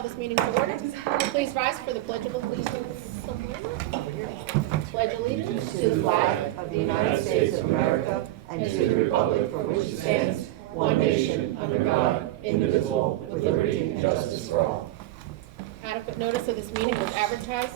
call this meeting to order. Please rise for the Pledge of Allegiance. Pledge allegiance to the flag of the United States of America and to the republic for which it stands, one nation, under God, indivisible, with liberty and justice for all. Adequate notice of this meeting was advertised.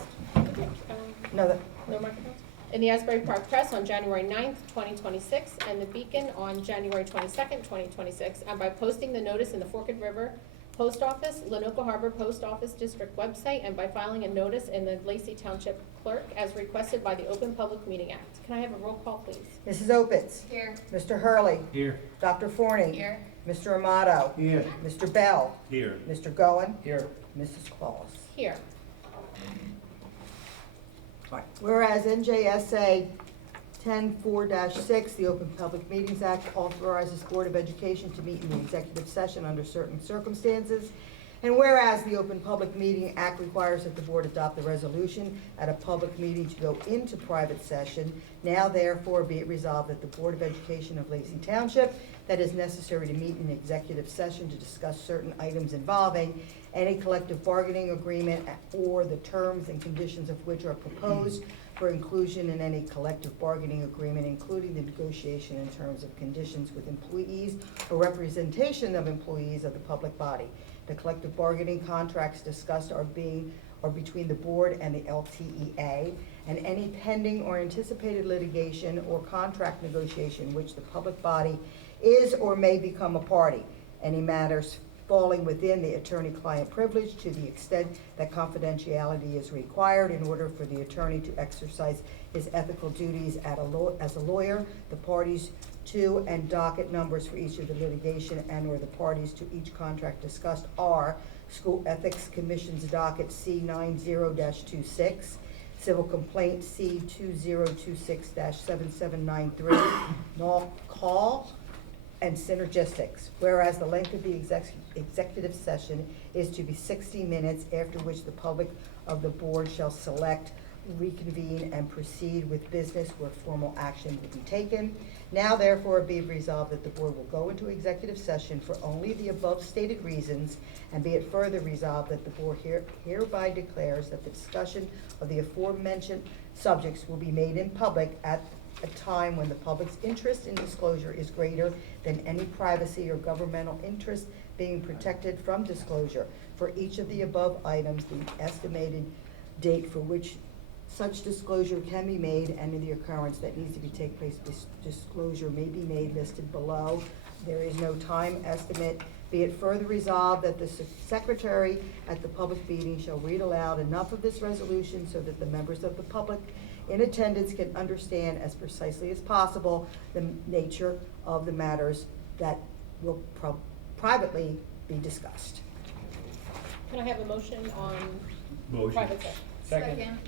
No, No microphones? In the Asbury Park Press on January 9th, 2026, and the Beacon on January 22nd, 2026, and by posting the notice in the Forked River Post Office, Lenoka Harbor Post Office District website, and by filing a notice in the Lacey Township Clerk as requested by the Open Public Meeting Act. Can I have a roll call, please? Mrs. Opitz. Here. Mr. Hurley. Here. Dr. Forney. Here. Mr. Amato. Here. Mr. Bell. Here. Mr. Goen. Here. Mrs. Claus. Here. Whereas NJSA 10-4-6, the Open Public Meetings Act authorizes Board of Education to meet in the executive session under certain circumstances. And whereas the Open Public Meeting Act requires that the board adopt a resolution at a public meeting to go into private session, now therefore be it resolved that the Board of Education of Lacey Township that is necessary to meet in executive session to discuss certain items involving any collective bargaining agreement or the terms and conditions of which are proposed for inclusion in any collective bargaining agreement, including the negotiation in terms of conditions with employees or representation of employees of the public body. The collective bargaining contracts discussed are between the board and the LTEA, and any pending or anticipated litigation or contract negotiation which the public body is or may become a party. Any matters falling within the attorney-client privilege to the extent that confidentiality is required in order for the attorney to exercise his ethical duties as a lawyer, the parties to and docket numbers for each of the litigation and or the parties to each contract discussed are School Ethics Commission's docket C90-26, Civil Complaint C2026-7793, null call, and synergistics. Whereas the length of the executive session is to be 60 minutes, after which the public of the board shall select, reconvene, and proceed with business where formal action will be taken. Now therefore be it resolved that the board will go into executive session for only the above stated reasons, and be it further resolved that the board hereby declares that the discussion of the aforementioned subjects will be made in public at a time when the public's interest in disclosure is greater than any privacy or governmental interest being protected from disclosure. For each of the above items, the estimated date for which such disclosure can be made and in the occurrence that needs to be take place, this disclosure may be made listed below. There is no time estimate. Be it further resolved that the secretary at the public meeting shall read aloud enough of this resolution so that the members of the public in attendance can understand as precisely as possible the nature of the matters that will privately be discussed. Can I have a motion on Motion. private session? Second.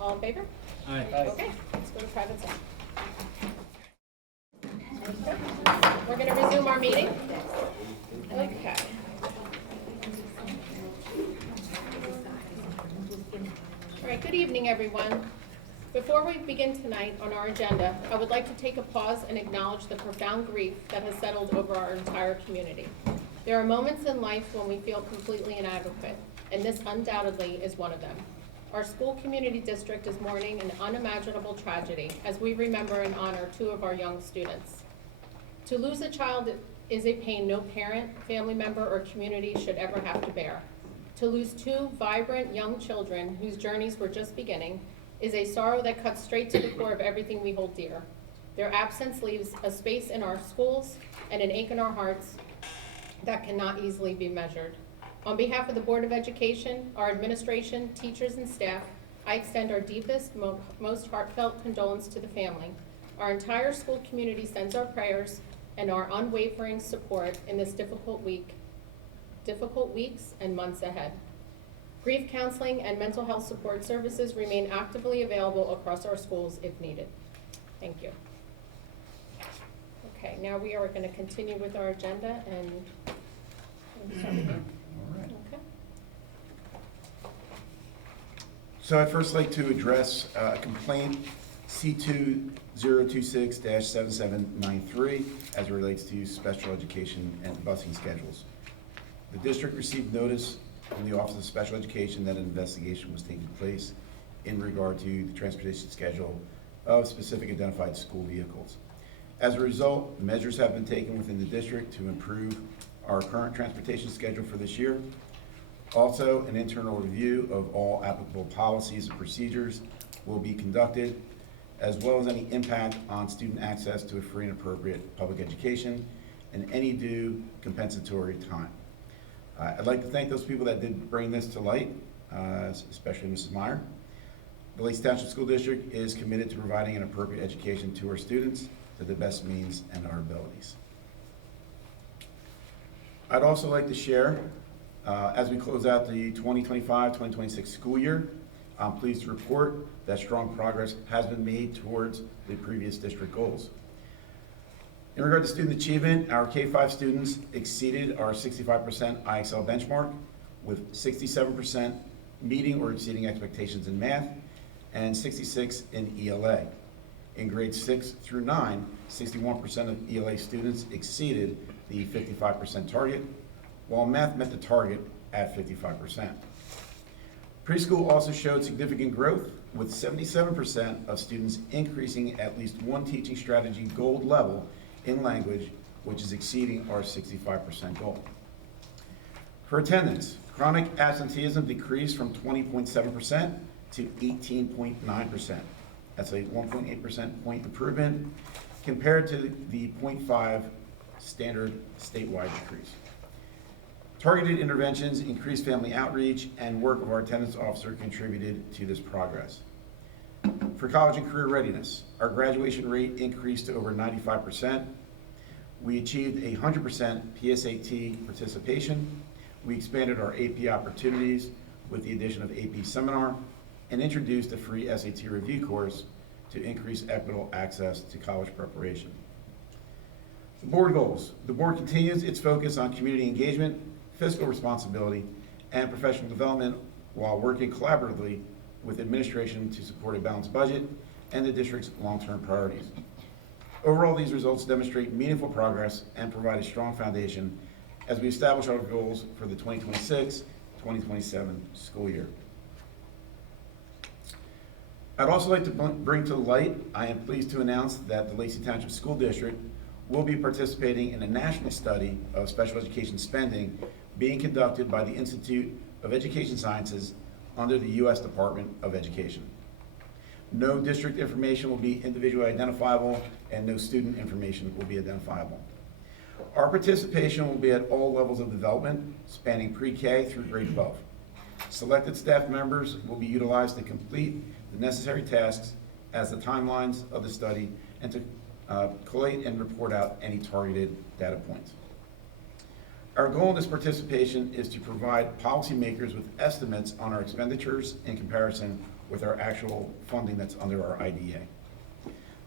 All in favor? Aye. Okay, let's go to private session. We're going to resume our meeting. Okay. All right, good evening, everyone. Before we begin tonight on our agenda, I would like to take a pause and acknowledge the profound grief that has settled over our entire community. There are moments in life when we feel completely inadequate, and this undoubtedly is one of them. Our school community district is mourning an unimaginable tragedy as we remember and honor two of our young students. To lose a child is a pain no parent, family member, or community should ever have to bear. To lose two vibrant young children whose journeys were just beginning is a sorrow that cuts straight to the core of everything we hold dear. Their absence leaves a space in our schools and an ache in our hearts that cannot easily be measured. On behalf of the Board of Education, our administration, teachers, and staff, I extend our deepest, most heartfelt condolence to the family. Our entire school community sends our prayers and our unwavering support in this difficult weeks and months ahead. Grief counseling and mental health support services remain actively available across our schools if needed. Thank you. Okay, now we are going to continue with our agenda and start again. Okay. So I'd first like to address a complaint C2026-7793 as it relates to special education and busing schedules. The district received notice from the Office of Special Education that an investigation was taking place in regard to the transportation schedule of specific identified school vehicles. As a result, measures have been taken within the district to improve our current transportation schedule for this year. Also, an internal review of all applicable policies and procedures will be conducted, as well as any impact on student access to a free and appropriate public education and any due compensatory time. I'd like to thank those people that did bring this to light, especially Mrs. Meyer. The Lacey Township School District is committed to providing an appropriate education to our students to the best means and our abilities. I'd also like to share, as we close out the 2025-2026 school year, I'm pleased to report that strong progress has been made towards the previous district goals. In regard to student achievement, our K-5 students exceeded our 65% IXL benchmark, with 67% meeting or exceeding expectations in math and 66% in ELA. In grades 6 through 9, 61% of ELA students exceeded the 55% target, while math met the target at 55%. Preschool also showed significant growth, with 77% of students increasing at least one teaching strategy gold level in language, which is exceeding our 65% goal. For attendance, chronic absenteeism decreased from 20.7% to 18.9%. That's a 1.8% point improvement compared to the 0.5 standard statewide decrease. Targeted interventions, increased family outreach, and work of our attendance officer contributed to this progress. For college and career readiness, our graduation rate increased to over 95%. We achieved 100% PSAT participation. We expanded our AP opportunities with the addition of AP Seminar and introduced a free SAT review course to increase equitable access to college preparation. The board goals. The board continues its focus on community engagement, fiscal responsibility, and professional development while working collaboratively with administration to support a balanced budget and the district's long-term priorities. Overall, these results demonstrate meaningful progress and provide a strong foundation as we establish our goals for the 2026-2027 school year. I'd also like to bring to light, I am pleased to announce that the Lacey Township School District will be participating in a national study of special education spending being conducted by the Institute of Education Sciences under the U.S. Department of Education. No district information will be individually identifiable, and no student information will be identifiable. Our participation will be at all levels of development, spanning pre-K through grade 12. Selected staff members will be utilized to complete the necessary tasks as the timelines of the study and to collate and report out any targeted data points. Our goal in this participation is to provide policymakers with estimates on our expenditures in comparison with our actual funding that's under our IDA.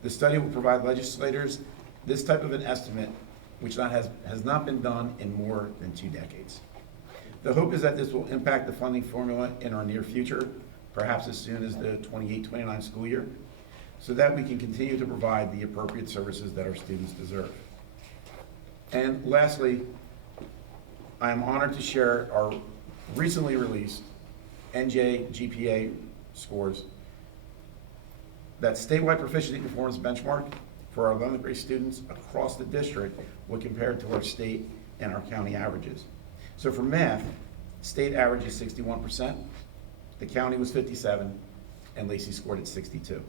The study will provide legislators this type of an estimate, which has not been done in more than 2 decades. The hope is that this will impact the funding formula in our near future, perhaps as soon as the 28-29 school year, so that we can continue to provide the appropriate services that our students deserve. And lastly, I am honored to share our recently released NJ GPA scores. That statewide proficiency performance benchmark for our 11th grade students across the district when compared to our state and our county averages. So for math, state average is 61%, the county was 57, and Lacey scored at 62.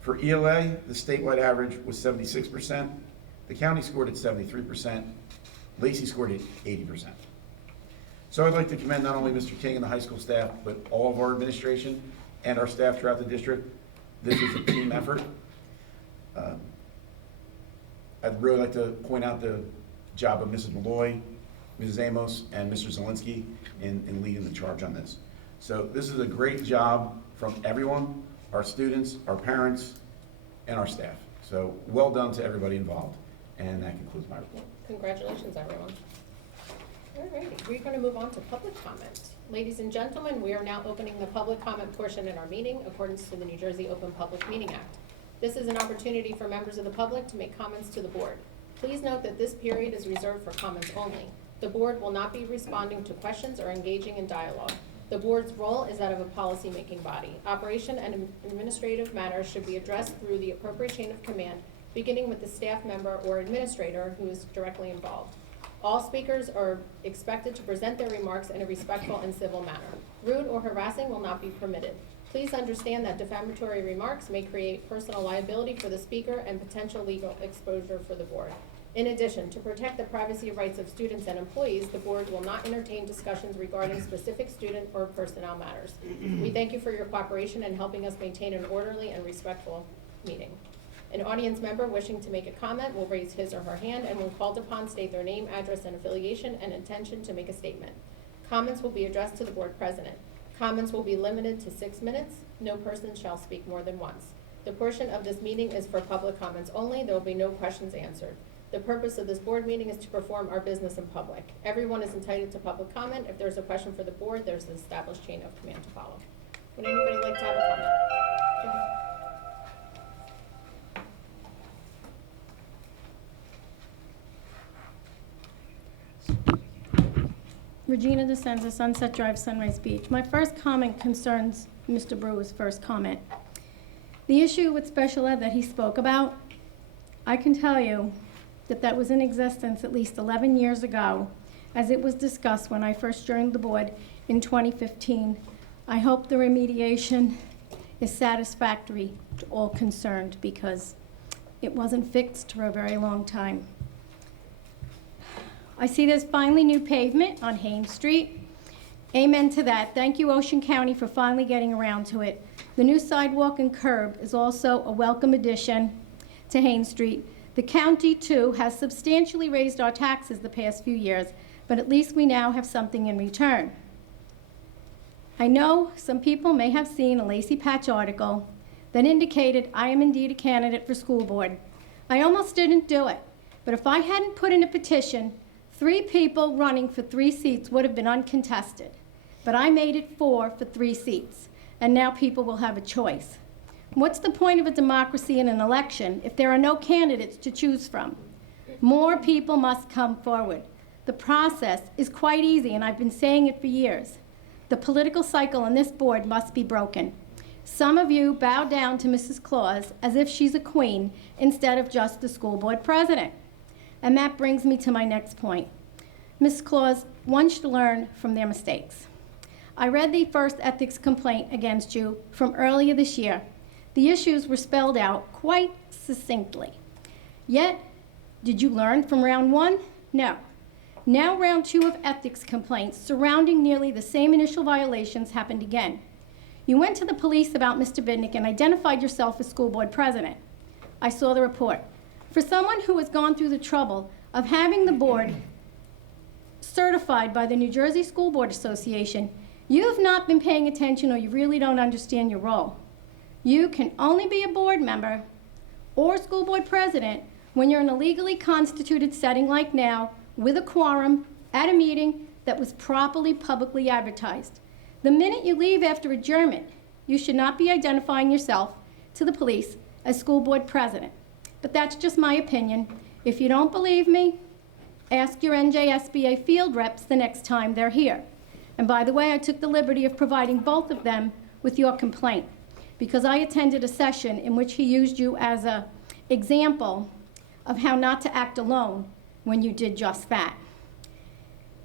For ELA, the statewide average was 76%, the county scored at 73%, Lacey scored at 80%. So I'd like to commend not only Mr. King and the high school staff, but all of our administration and our staff throughout the district. This is a team effort. I'd really like to point out the job of Mrs. Malloy, Mrs. Amos, and Mr. Zielinski in leading the charge on this. So this is a great job from everyone, our students, our parents, and our staff. So well done to everybody involved. And that concludes my report. Congratulations, everyone. All righty, we're going to move on to public comment. Ladies and gentlemen, we are now opening the public comment portion in our meeting in accordance to the New Jersey Open Public Meeting Act. This is an opportunity for members of the public to make comments to the board. Please note that this period is reserved for comments only. The board will not be responding to questions or engaging in dialogue. The board's role is that of a policy-making body. Operation and administrative matters should be addressed through the appropriate chain of command, beginning with the staff member or administrator who is directly involved. All speakers are expected to present their remarks in a respectful and civil manner. Rude or harassing will not be permitted. Please understand that defamatory remarks may create personal liability for the speaker and potential legal exposure for the board. In addition, to protect the privacy rights of students and employees, the board will not entertain discussions regarding specific student or personnel matters. We thank you for your cooperation in helping us maintain an orderly and respectful meeting. An audience member wishing to make a comment will raise his or her hand and when called upon, state their name, address, and affiliation and intention to make a statement. Comments will be addressed to the board president. Comments will be limited to 6 minutes. No person shall speak more than once. The portion of this meeting is for public comments only. There will be no questions answered. The purpose of this board meeting is to perform our business in public. Everyone is entitled to public comment. If there's a question for the board, there's an established chain of command to follow. Would anybody like to have a comment? Go ahead. Regina DeSenza, Sunset Drive, Sunrise Beach. My first comment concerns Mr. Brewer's first comment. The issue with special ed that he spoke about, I can tell you that that was in existence at least 11 years ago, as it was discussed when I first joined the board in 2015. I hope the remediation is satisfactory to all concerned because it wasn't fixed for a very long time. I see there's finally new pavement on Haines Street. Amen to that. Thank you, Ocean County, for finally getting around to it. The new sidewalk and curb is also a welcome addition to Haines Street. The county, too, has substantially raised our taxes the past few years, but at least we now have something in return. I know some people may have seen a Lacey Patch article that indicated I am indeed a candidate for school board. I almost didn't do it, but if I hadn't put in a petition, 3 people running for 3 seats would have been uncontested. But I made it 4 for 3 seats, and now people will have a choice. What's the point of a democracy in an election if there are no candidates to choose from? More people must come forward. The process is quite easy, and I've been saying it for years. The political cycle on this board must be broken. Some of you bow down to Mrs. Claus as if she's a queen instead of just the school board president. And that brings me to my next point. Ms. Claus, one should learn from their mistakes. I read the first ethics complaint against you from earlier this year. The issues were spelled out quite succinctly. Yet, did you learn from round 1? No. Now round 2 of ethics complaints surrounding nearly the same initial violations happened again. You went to the police about Mr. Bidnick and identified yourself as school board president. I saw the report. For someone who has gone through the trouble of having the board certified by the New Jersey School Board Association, you have not been paying attention or you really don't understand your role. You can only be a board member or school board president when you're in a legally constituted setting like now with a quorum at a meeting that was properly publicly advertised. The minute you leave after adjournment, you should not be identifying yourself to the police as school board president. But that's just my opinion. If you don't believe me, ask your NJSBA field reps the next time they're here. And by the way, I took the liberty of providing both of them with your complaint because I attended a session in which he used you as an example of how not to act alone when you did just that.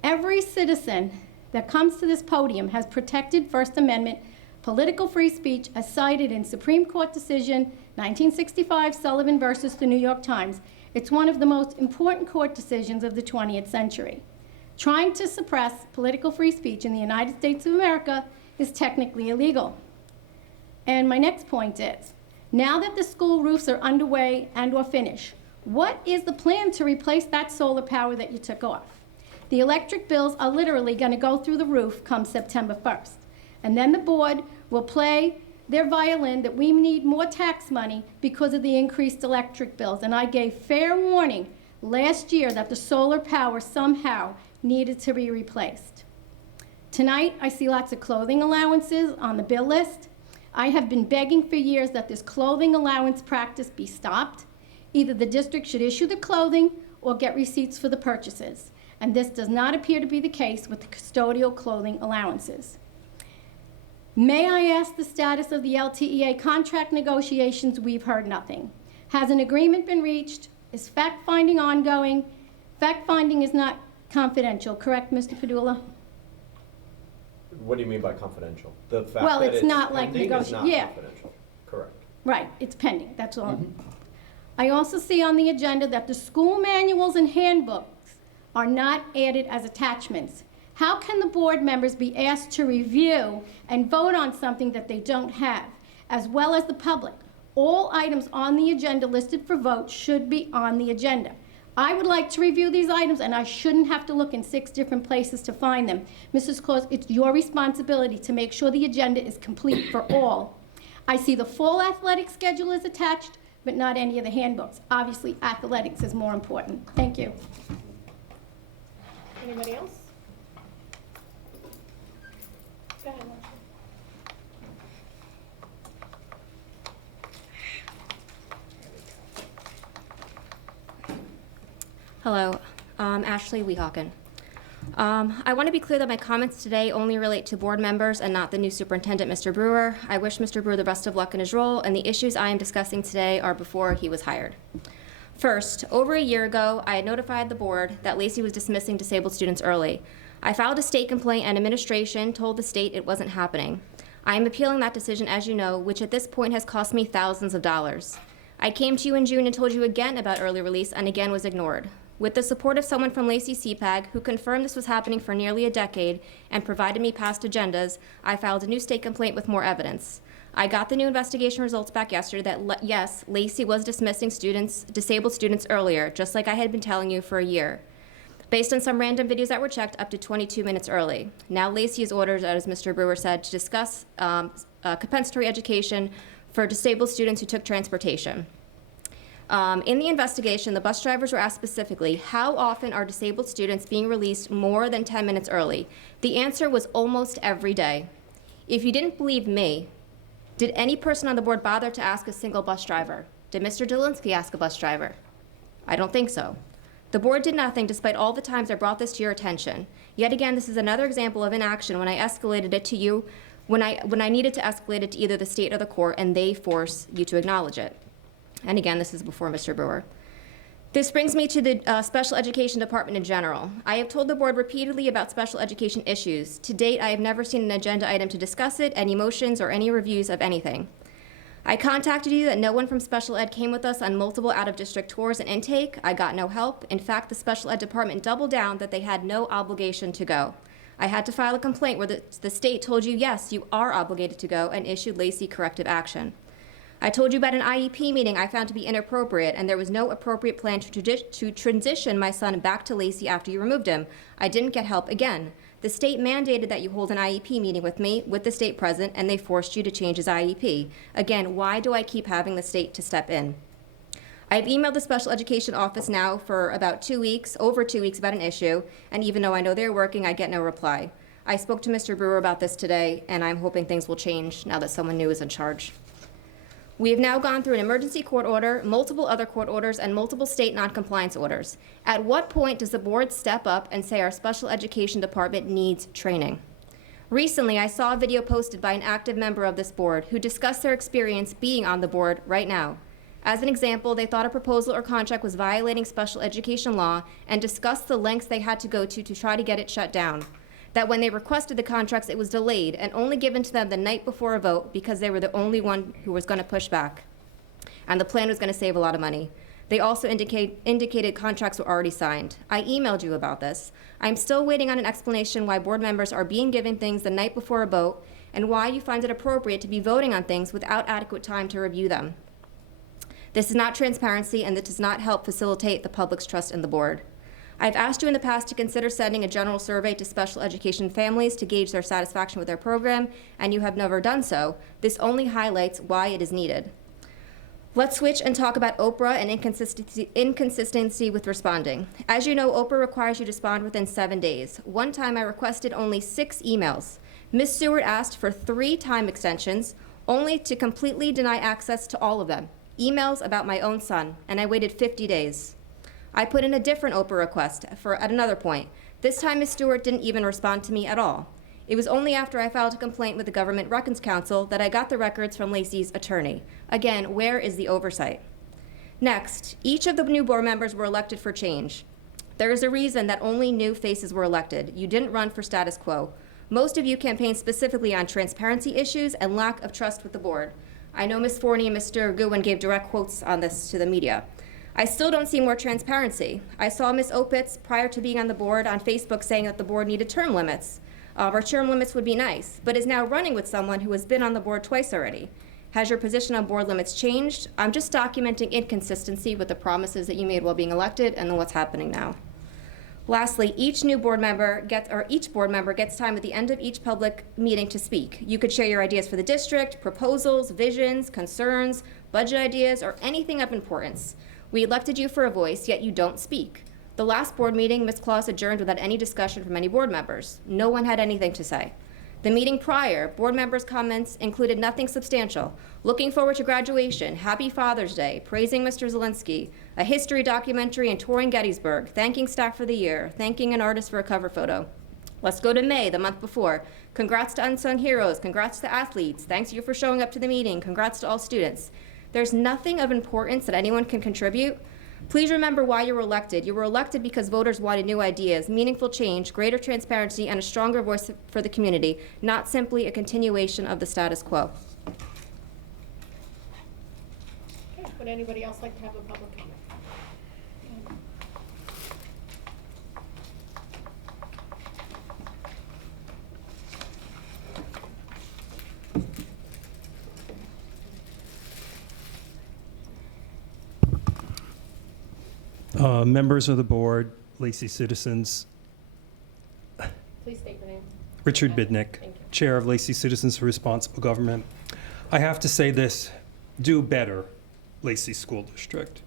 Every citizen that comes to this podium has protected First Amendment political free speech as cited in Supreme Court decision 1965 Sullivan versus the New York Times. It's one of the most important court decisions of the 20th century. Trying to suppress political free speech in the United States of America is technically illegal. And my next point is, now that the school roofs are underway and or finished, what is the plan to replace that solar power that you took off? The electric bills are literally going to go through the roof come September 1st. And then the board will play their violin that we need more tax money because of the increased electric bills. And I gave fair warning last year that the solar power somehow needed to be replaced. Tonight, I see lots of clothing allowances on the bill list. I have been begging for years that this clothing allowance practice be stopped. Either the district should issue the clothing or get receipts for the purchases. and this does not appear to be the case with the custodial clothing allowances. May I ask the status of the LTEA contract negotiations? We've heard nothing. Has an agreement been reached? Is fact-finding ongoing? Fact-finding is not confidential, correct, Mr. Padula? What do you mean by confidential? The fact Well, that it's not like pending is not yeah. confidential. Correct. Right, it's pending, that's all. I also see on the agenda that the school manuals and handbooks are not added as attachments. How can the board members be asked to review and vote on something that they don't have, as well as the public? All items on the agenda listed for vote should be on the agenda. I would like to review these items, and I shouldn't have to look in 6 different places to find them. Mrs. Claus, it's your responsibility to make sure the agenda is complete for all. I see the full athletic schedule is attached, but not any of the handbooks. Obviously, athletics is more important. Thank you. Anybody else? Go ahead, Marcia. Hello, Ashley Weehawken. I want to be clear that my comments today only relate to board members and not the new superintendent, Mr. Brewer. I wish Mr. Brewer the best of luck in his role, and the issues I am discussing today are before he was hired. First, over a year ago, I had notified the board that Lacey was dismissing disabled students early. I filed a state complaint, and administration told the state it wasn't happening. I am appealing that decision, as you know, which at this point has cost me thousands of dollars. I came to you in June and told you again about early release, and again was ignored. With the support of someone from Lacey CPAG, who confirmed this was happening for nearly a decade and provided me past agendas, I filed a new state complaint with more evidence. I got the new investigation results back yesterday that, yes, Lacey was dismissing disabled students earlier, just like I had been telling you for a year, based on some random videos that were checked up to 22 minutes early. Now Lacey is ordered, as Mr. Brewer said, to discuss compensatory education for disabled students who took transportation. In the investigation, the bus drivers were asked specifically, how often are disabled students being released more than 10 minutes early? The answer was almost every day. If you didn't believe me, did any person on the board bother to ask a single bus driver? Did Mr. Dolinsky ask a bus driver? I don't think so. The board did nothing despite all the times I brought this to your attention. Yet again, this is another example of inaction when I escalated it to you, when I needed to escalate it to either the state or the court, and they force you to acknowledge it. And again, this is before Mr. Brewer. This brings me to the special education department in general. I have told the board repeatedly about special education issues. To date, I have never seen an agenda item to discuss it, any motions, or any reviews of anything. I contacted you that no one from special ed came with us on multiple out-of-district tours and intake. I got no help. In fact, the special ed department doubled down that they had no obligation to go. I had to file a complaint where the state told you, yes, you are obligated to go, and issued Lacey corrective action. I told you about an IEP meeting I found to be inappropriate, and there was no appropriate plan to transition my son back to Lacey after you removed him. I didn't get help again. The state mandated that you hold an IEP meeting with me, with the state present, and they forced you to change his IEP. Again, why do I keep having the state to step in? I've emailed the special education office now for about 2 weeks, over 2 weeks, about an issue, and even though I know they're working, I get no reply. I spoke to Mr. Brewer about this today, and I'm hoping things will change now that someone new is in charge. We have now gone through an emergency court order, multiple other court orders, and multiple state noncompliance orders. At what point does the board step up and say our special education department needs training? Recently, I saw a video posted by an active member of this board who discussed their experience being on the board right now. As an example, they thought a proposal or contract was violating special education law and discussed the lengths they had to go to try to get it shut down. That when they requested the contracts, it was delayed and only given to them the night before a vote because they were the only one who was going to push back. And the plan was going to save a lot of money. They also indicated contracts were already signed. I emailed you about this. I'm still waiting on an explanation why board members are being given things the night before a vote and why you find it appropriate to be voting on things without adequate time to review them. This is not transparency, and this does not help facilitate the public's trust in the board. I've asked you in the past to consider sending a general survey to special education families to gauge their satisfaction with their program, and you have never done so. This only highlights why it is needed. Let's switch and talk about Oprah and inconsistency with responding. As you know, Oprah requires you to respond within 7 days. One time I requested only 6 emails. Ms. Seward asked for 3 time extensions, only to completely deny access to all of them. Emails about my own son, and I waited 50 days. I put in a different Oprah request at another point. This time, Ms. Stewart didn't even respond to me at all. It was only after I filed a complaint with the Government Records Council that I got the records from Lacey's attorney. Again, where is the oversight? Next, each of the new board members were elected for change. There is a reason that only new faces were elected. You didn't run for status quo. Most of you campaigned specifically on transparency issues and lack of trust with the board. I know Ms. Forney and Mr. Goodwin gave direct quotes on this to the media. I still don't see more transparency. I saw Ms. Opitz, prior to being on the board, on Facebook saying that the board needed term limits, or term limits would be nice, but is now running with someone who has been on the board twice already. Has your position on board limits changed? I'm just documenting inconsistency with the promises that you made while being elected and then what's happening now. Lastly, each board member gets time at the end of each public meeting to speak. You could share your ideas for the district, proposals, visions, concerns, budget ideas, or anything of importance. We elected you for a voice, yet you don't speak. The last board meeting, Ms. Claus adjourned without any discussion from any board members. No one had anything to say. The meeting prior, board members' comments included nothing substantial. Looking forward to graduation, happy Father's Day, praising Mr. Zelensky, a history documentary and touring Gettysburg, thanking staff for the year, thanking an artist for a cover photo. Let's go to May, the month before. Congrats to unsung heroes, congrats to athletes, thanks you for showing up to the meeting, congrats to all students. There's nothing of importance that anyone can contribute. Please remember why you were elected. You were elected because voters wanted new ideas, meaningful change, greater transparency, and a stronger voice for the community, not simply a continuation of the status quo. Okay, would anybody else like to have a public comment? Members of the board, Lacey citizens, Please state your name. Richard Okay, Bidnick, thank you. Chair of Lacey Citizens for Responsible Government. I have to say this, do better, Lacey School District.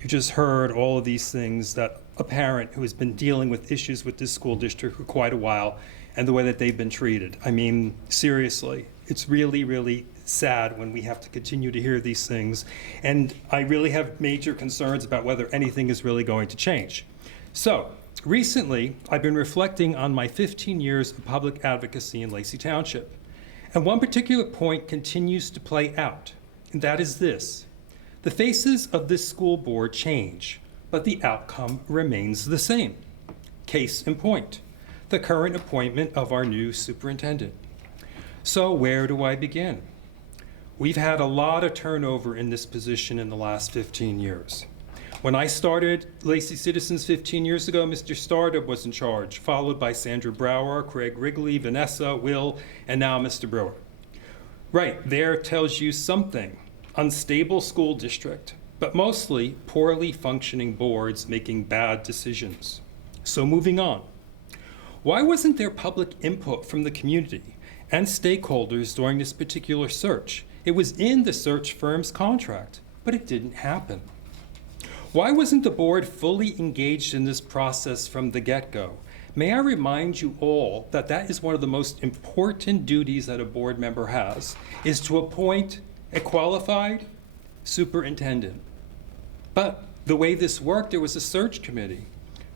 You just heard all of these things that a parent who has been dealing with issues with this school district for quite a while and the way that they've been treated. I mean, seriously, it's really, really sad when we have to continue to hear these things. And I really have major concerns about whether anything is really going to change. So, recently, I've been reflecting on my 15 years of public advocacy in Lacey Township. And one particular point continues to play out, and that is this. The faces of this school board change, but the outcome remains the same. Case in point, the current appointment of our new superintendent. So where do I begin? We've had a lot of turnover in this position in the last 15 years. When I started Lacey Citizens 15 years ago, Mr. Startup was in charge, followed by Sandra Brower, Craig Wrigley, Vanessa, Will, and now Mr. Brewer. Right, there tells you something. Unstable school district, but mostly poorly functioning boards making bad decisions. So moving on. Why wasn't there public input from the community and stakeholders during this particular search? It was in the search firm's contract, but it didn't happen. Why wasn't the board fully engaged in this process from the get-go? May I remind you all that that is one of the most important duties that a board member has, is to appoint a qualified superintendent. But the way this worked, there was a search committee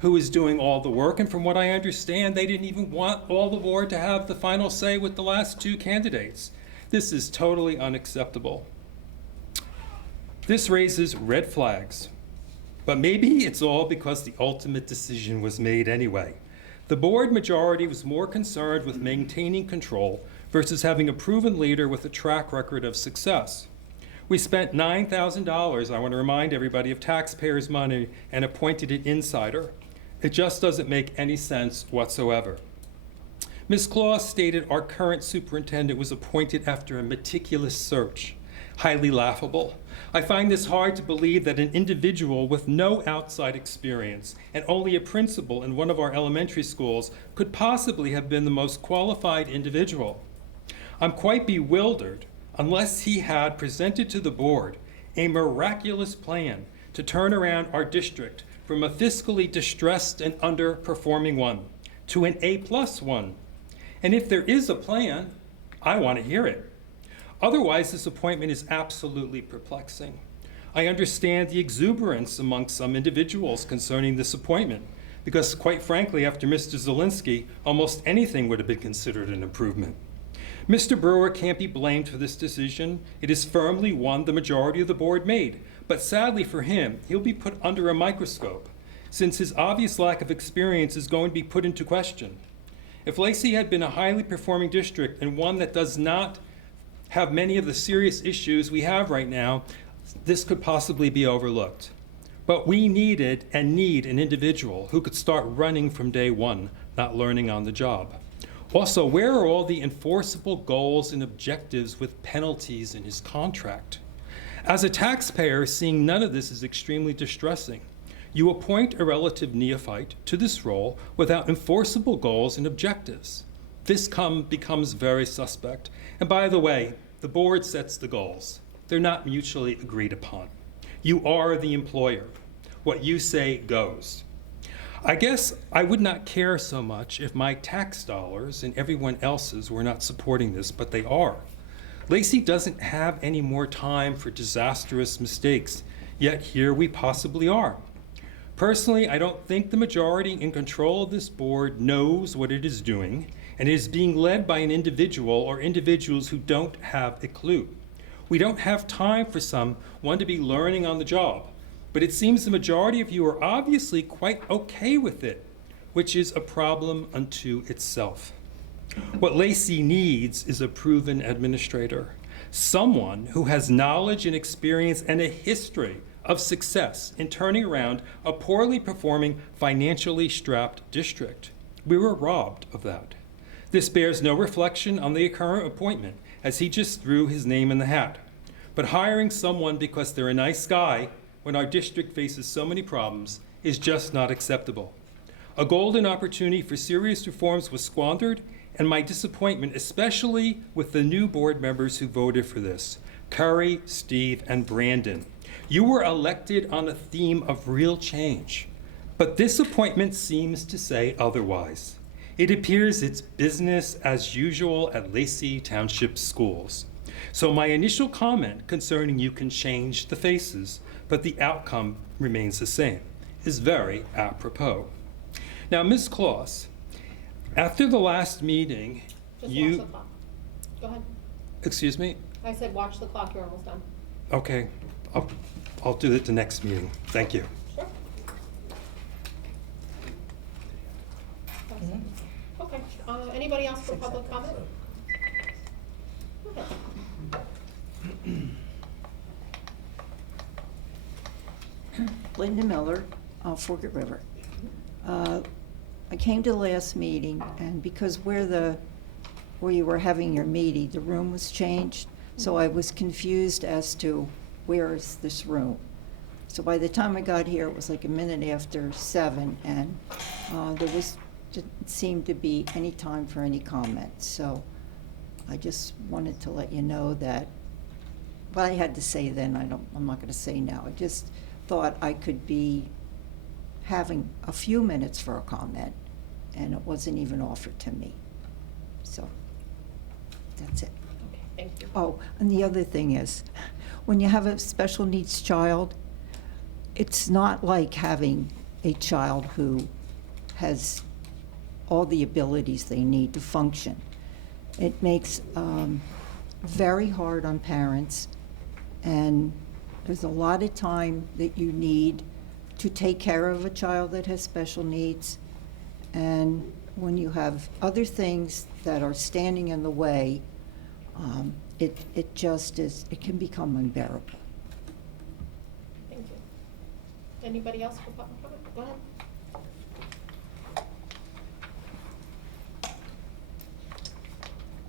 who was doing all the work, and from what I understand, they didn't even want all the board to have the final say with the last two candidates. This is totally unacceptable. This raises red flags, but maybe it's all because the ultimate decision was made anyway. The board majority was more concerned with maintaining control versus having a proven leader with a track record of success. We spent $9,000, I want to remind everybody, of taxpayers' money and appointed an insider. It just doesn't make any sense whatsoever. Ms. Claus stated our current superintendent was appointed after a meticulous search. Highly laughable. I find this hard to believe that an individual with no outside experience and only a principal in one of our elementary schools could possibly have been the most qualified individual. I'm quite bewildered unless he had presented to the board a miraculous plan to turn around our district from a fiscally distressed and underperforming one to an A+ one. And if there is a plan, I want to hear it. Otherwise, this appointment is absolutely perplexing. I understand the exuberance among some individuals concerning this appointment, because quite frankly, after Mr. Zielinski, almost anything would have been considered an improvement. Mr. Brewer can't be blamed for this decision. It is firmly one the majority of the board made, but sadly for him, he'll be put under a microscope, since his obvious lack of experience is going to be put into question. If Lacey had been a highly performing district and one that does not have many of the serious issues we have right now, this could possibly be overlooked. But we needed and need an individual who could start running from day one, not learning on the job. Also, where are all the enforceable goals and objectives with penalties in his contract? As a taxpayer, seeing none of this is extremely distressing. You appoint a relative neophyte to this role without enforceable goals and objectives. This becomes very suspect. And by the way, the board sets the goals. They're not mutually agreed upon. You are the employer. What you say goes. I guess I would not care so much if my tax dollars and everyone else's were not supporting this, but they are. Lacey doesn't have any more time for disastrous mistakes, yet here we possibly are. Personally, I don't think the majority in control of this board knows what it is doing, and it is being led by an individual or individuals who don't have a clue. We don't have time for someone to be learning on the job. But it seems the majority of you are obviously quite okay with it, which is a problem unto itself. What Lacey needs is a proven administrator, someone who has knowledge and experience and a history of success in turning around a poorly performing, financially strapped district. We were robbed of that. This bears no reflection on the current appointment, as he just threw his name in the hat. But hiring someone because they're a nice guy when our district faces so many problems is just not acceptable. A golden opportunity for serious reforms was squandered, and my disappointment, especially with the new board members who voted for this, Curry, Steve, and Brandon. You were elected on a theme of real change, but this appointment seems to say otherwise. It appears it's business as usual at Lacey Township Schools. So my initial comment concerning you can change the faces, but the outcome remains the same, is very apropos. Now, Ms. Claus, after the last meeting, Just watch the clock. Go ahead. Excuse me? I said watch the clock, you're almost done. Okay, I'll do it the next meeting. Thank you. Sure. Okay, anybody else for public comment? Go ahead. Linda Miller, Forkett River. I came to the last meeting, and because where you were having your meeting, the room was changed, so I was confused as to where is this room. So by the time I got here, it was like a minute after 7, and didn't seem to be any time for any comment. So I just wanted to let you know that what I had to say then, I'm not going to say now. I just thought I could be having a few minutes for a comment, and it wasn't even offered to me. So that's it. Okay, thank you. Oh, and the other thing is, when you have a special needs child, it's not like having a child who has all the abilities they need to function. It makes very hard on parents, and there's a lot of time that you need to take care of a child that has special needs. And when you have other things that are standing in the way, it just is, it can become unbearable. Thank you. Anybody else for public comment? Go ahead.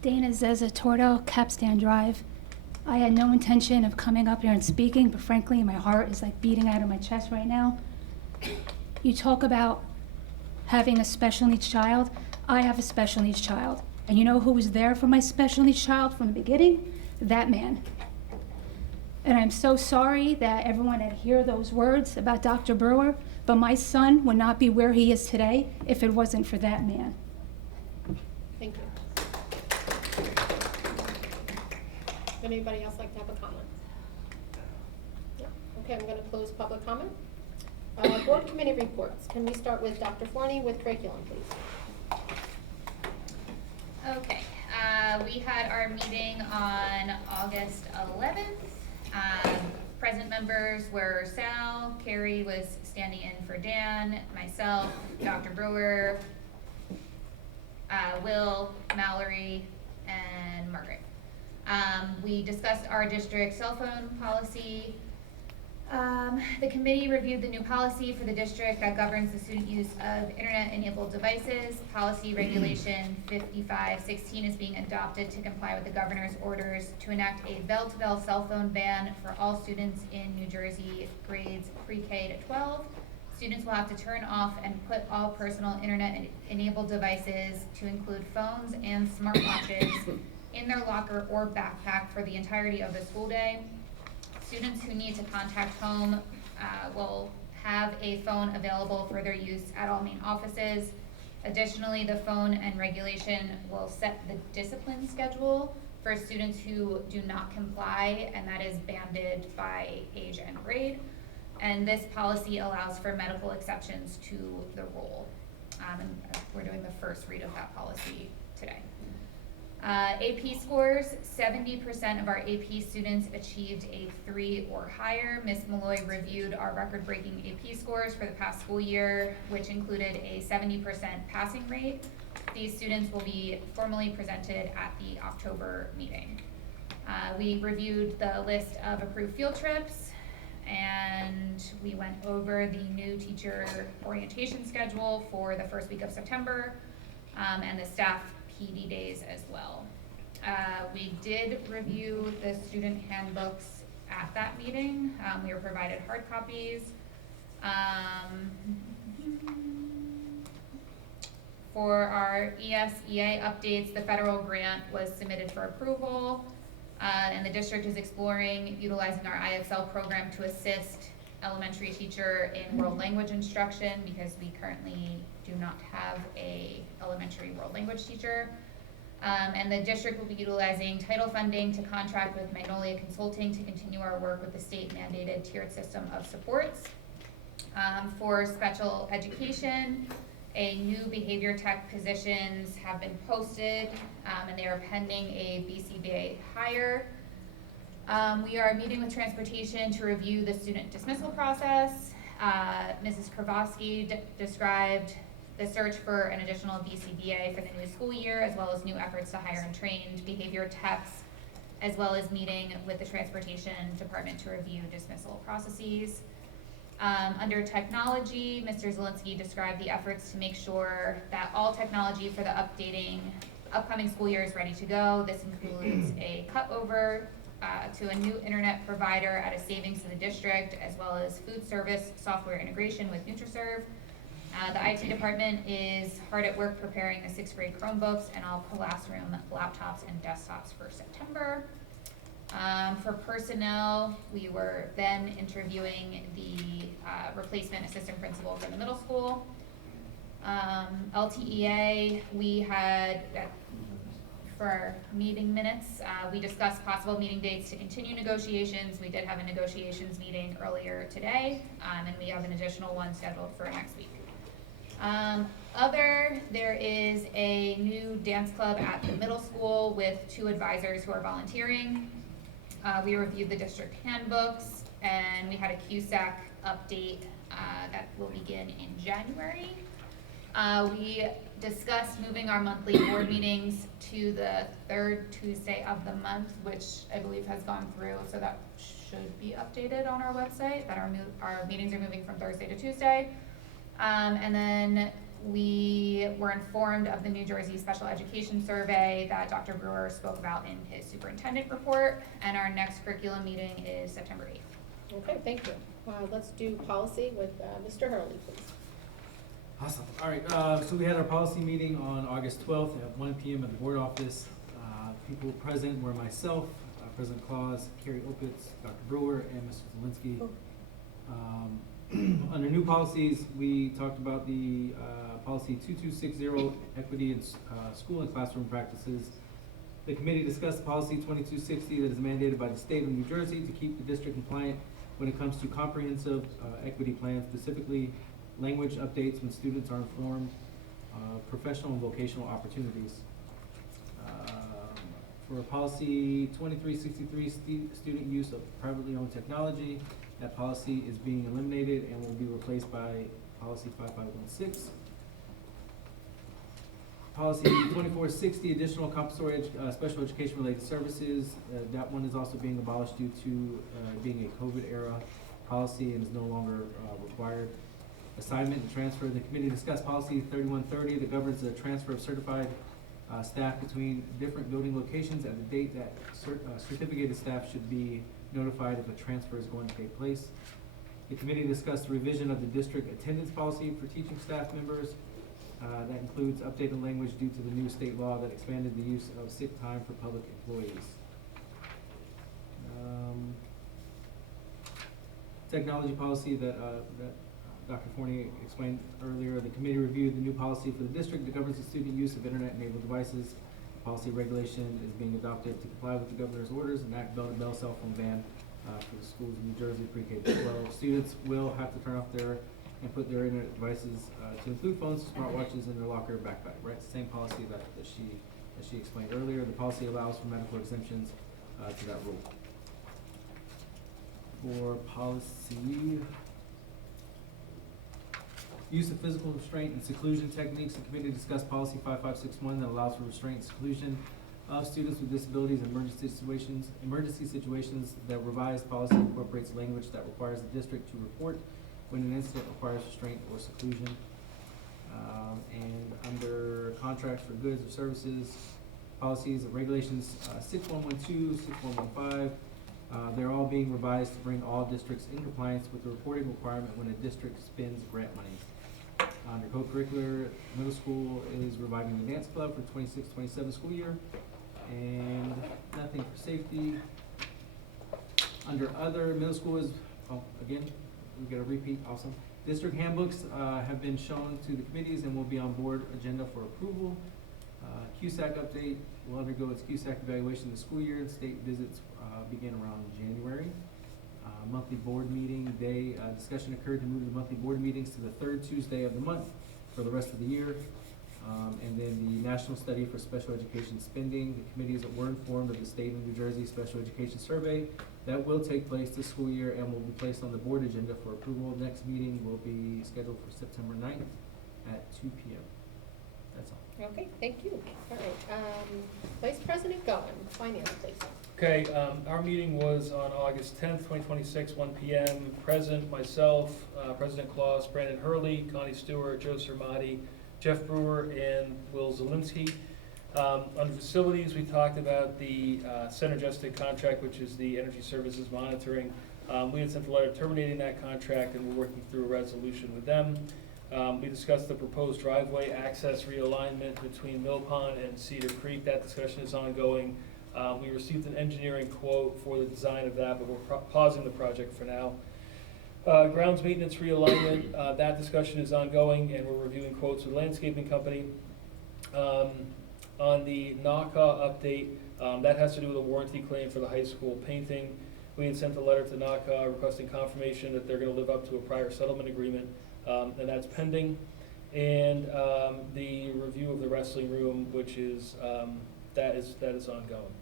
Dana Zeza Tordo, Capstan Drive. I had no intention of coming up here and speaking, but frankly, my heart is like beating out of my chest right now. You talk about having a special needs child. I have a special needs child. And you know who was there for my special needs child from the beginning? That man. And I'm so sorry that everyone had heard those words about Dr. Brewer, but my son would not be where he is today if it wasn't for that man. Thank you. Would anybody else like to have a comment? No? Okay, I'm going to close public comment. Board committee reports. Can we start with Dr. Forney with curriculum, please? Okay, we had our meeting on August 11th. Present members were Sal, Carrie was standing in for Dan, myself, Dr. Brewer, Will, Mallory, and Margaret. We discussed our district cell phone policy. The committee reviewed the new policy for the district that governs the student use of internet-enabled devices. Policy Regulation 5516 is being adopted to comply with the governor's orders to enact a bell-to-bell cell phone ban for all students in New Jersey grades pre-K to 12. Students will have to turn off and put all personal internet-enabled devices, to include phones and smartwatches, in their locker or backpack for the entirety of the school day. Students who need to contact home will have a phone available for their use at all main offices. Additionally, the phone and regulation will set the discipline schedule for students who do not comply, and that is banded by age and grade. And this policy allows for medical exceptions to the rule. And we're doing the first read of that policy today. AP scores, 70% of our AP students achieved a 3 or higher. Ms. Malloy reviewed our record-breaking AP scores for the past school year, which included a 70% passing rate. These students will be formally presented at the October meeting. We reviewed the list of approved field trips, and we went over the new teacher orientation schedule for the first week of September, and the staff PD days as well. We did review the student handbooks at that meeting. We were provided hard copies. For our ESEA updates, the federal grant was submitted for approval, and the district is exploring utilizing our IXL program to assist elementary teacher in world language instruction, because we currently do not have a elementary world language teacher. And the district will be utilizing title funding to contract with Magnolia Consulting to continue our work with the state mandated tiered system of supports. For special education, a new behavior tech positions have been posted, and they are pending a BCBA hire. We are meeting with transportation to review the student dismissal process. Mrs. Kravosky described the search for an additional BCBA for the new school year, as well as new efforts to hire and train behavior techs, as well as meeting with the transportation department to review dismissal processes. Under technology, Mr. Zielinski described the efforts to make sure that all technology for the upcoming school year is ready to go. This includes a cutover to a new internet provider at a savings to the district, as well as food service software integration with NutriServe. The IT department is hard at work preparing the 6th grade Chromebooks and all classroom laptops and desktops for September. For personnel, we were then interviewing the replacement assistant principal for the middle school. LTEA, we had, for our meeting minutes, we discussed possible meeting dates to continue negotiations. We did have a negotiations meeting earlier today, and we have an additional one scheduled for next week. There is a new dance club at the middle school with 2 advisors who are volunteering. We reviewed the district handbooks, and we had a CUSAC update that will begin in January. We discussed moving our monthly board meetings to the 3rd Tuesday of the month, which I believe has gone through, so that should be updated on our website, that our meetings are moving from Thursday to Tuesday. And then we were informed of the New Jersey Special Education Survey that Dr. Brewer spoke about in his superintendent report, and our next curriculum meeting is September 8th. Okay, thank you. Let's do policy with Mr. Hurley, please. Awesome. All right, so we had our policy meeting on August 12th at 1 p.m. at the board office. People present were myself, President Claus, Carrie Opitz, Dr. Brewer, and Mr. Zielinski. Under new policies, we talked about the policy 2260, equity in school and classroom practices. The committee discussed policy 2260 that is mandated by the state of New Jersey to keep the district compliant when it comes to comprehensive equity plans, specifically language updates when students are informed, professional and vocational opportunities. For policy 2363, student use of privately owned technology, that policy is being eliminated and will be replaced by policy 5516. Policy 2460, additional compulsory special education related services, that one is also being abolished due to being a COVID era policy and is no longer required. Assignment and transfer, the committee discussed policy 3130 that governs the transfer of certified staff between different building locations at the date that certificated staff should be notified if a transfer is going to take place. The committee discussed the revision of the district attendance policy for teaching staff members. That includes updated language due to the new state law that expanded the use of sick time for public employees. Technology policy that Dr. Forney explained earlier, the committee reviewed the new policy for the district that governs the student use of internet-enabled devices. Policy regulation is being adopted to comply with the governor's orders and act bell-to-bell cell phone ban for the schools in New Jersey pre-K to 12. Students will have to turn off their and put their internet devices to include phones, smartwatches in their locker or backpack. Right, it's the same policy that she explained earlier. The policy allows for medical exemptions to that rule. For policy use of physical restraint and seclusion techniques, the committee discussed policy 5561 that allows for restraint and seclusion of students with disabilities in emergency situations. That revised policy incorporates language that requires the district to report when an incident requires restraint or seclusion. And under contracts for goods or services, policies and regulations 6112, 6115, they're all being revised to bring all districts in compliance with the reporting requirement when a district spends grant money. Under co-curricular, middle school is reviving the dance club for 26-27 school year, and nothing for safety. Under other, middle school is, again, we get a repeat, awesome. District handbooks have been shown to the committees and will be on board agenda for approval. CUSAC update will undergo its CUSAC evaluation this school year. State visits begin around January. Monthly board meeting day, discussion occurred to move the monthly board meetings to the third Tuesday of the month for the rest of the year. And then the National Study for Special Education Spending, the committees that were informed of the State of New Jersey Special Education Survey that will take place this school year and will be placed on the board agenda for approval. Next meeting will be scheduled for September 9th at 2 p.m. That's all. Okay, thank you. All right, Vice President Goen, Finance, please. Okay, our meeting was on August 10th, 2026, 1 p.m. Present, myself, President Claus, Brandon Hurley, Connie Stewart, Joe Cermati, Jeff Brewer, and Will Zielinski. Under facilities, we talked about the Synergistic contract, which is the energy services monitoring. We had sent a letter terminating that contract, and we're working through a resolution with them. We discussed the proposed driveway access realignment between Mill Pond and Cedar Creek. That discussion is ongoing. We received an engineering quote for the design of that, but we're pausing the project for now. Grounds maintenance realignment, that discussion is ongoing, and we're reviewing quotes with landscaping company. On the NACA update, that has to do with a warranty claim for the high school painting. We had sent a letter to NACA requesting confirmation that they're going to live up to a prior settlement agreement, and that's pending. And the review of the wrestling room, which is that is ongoing.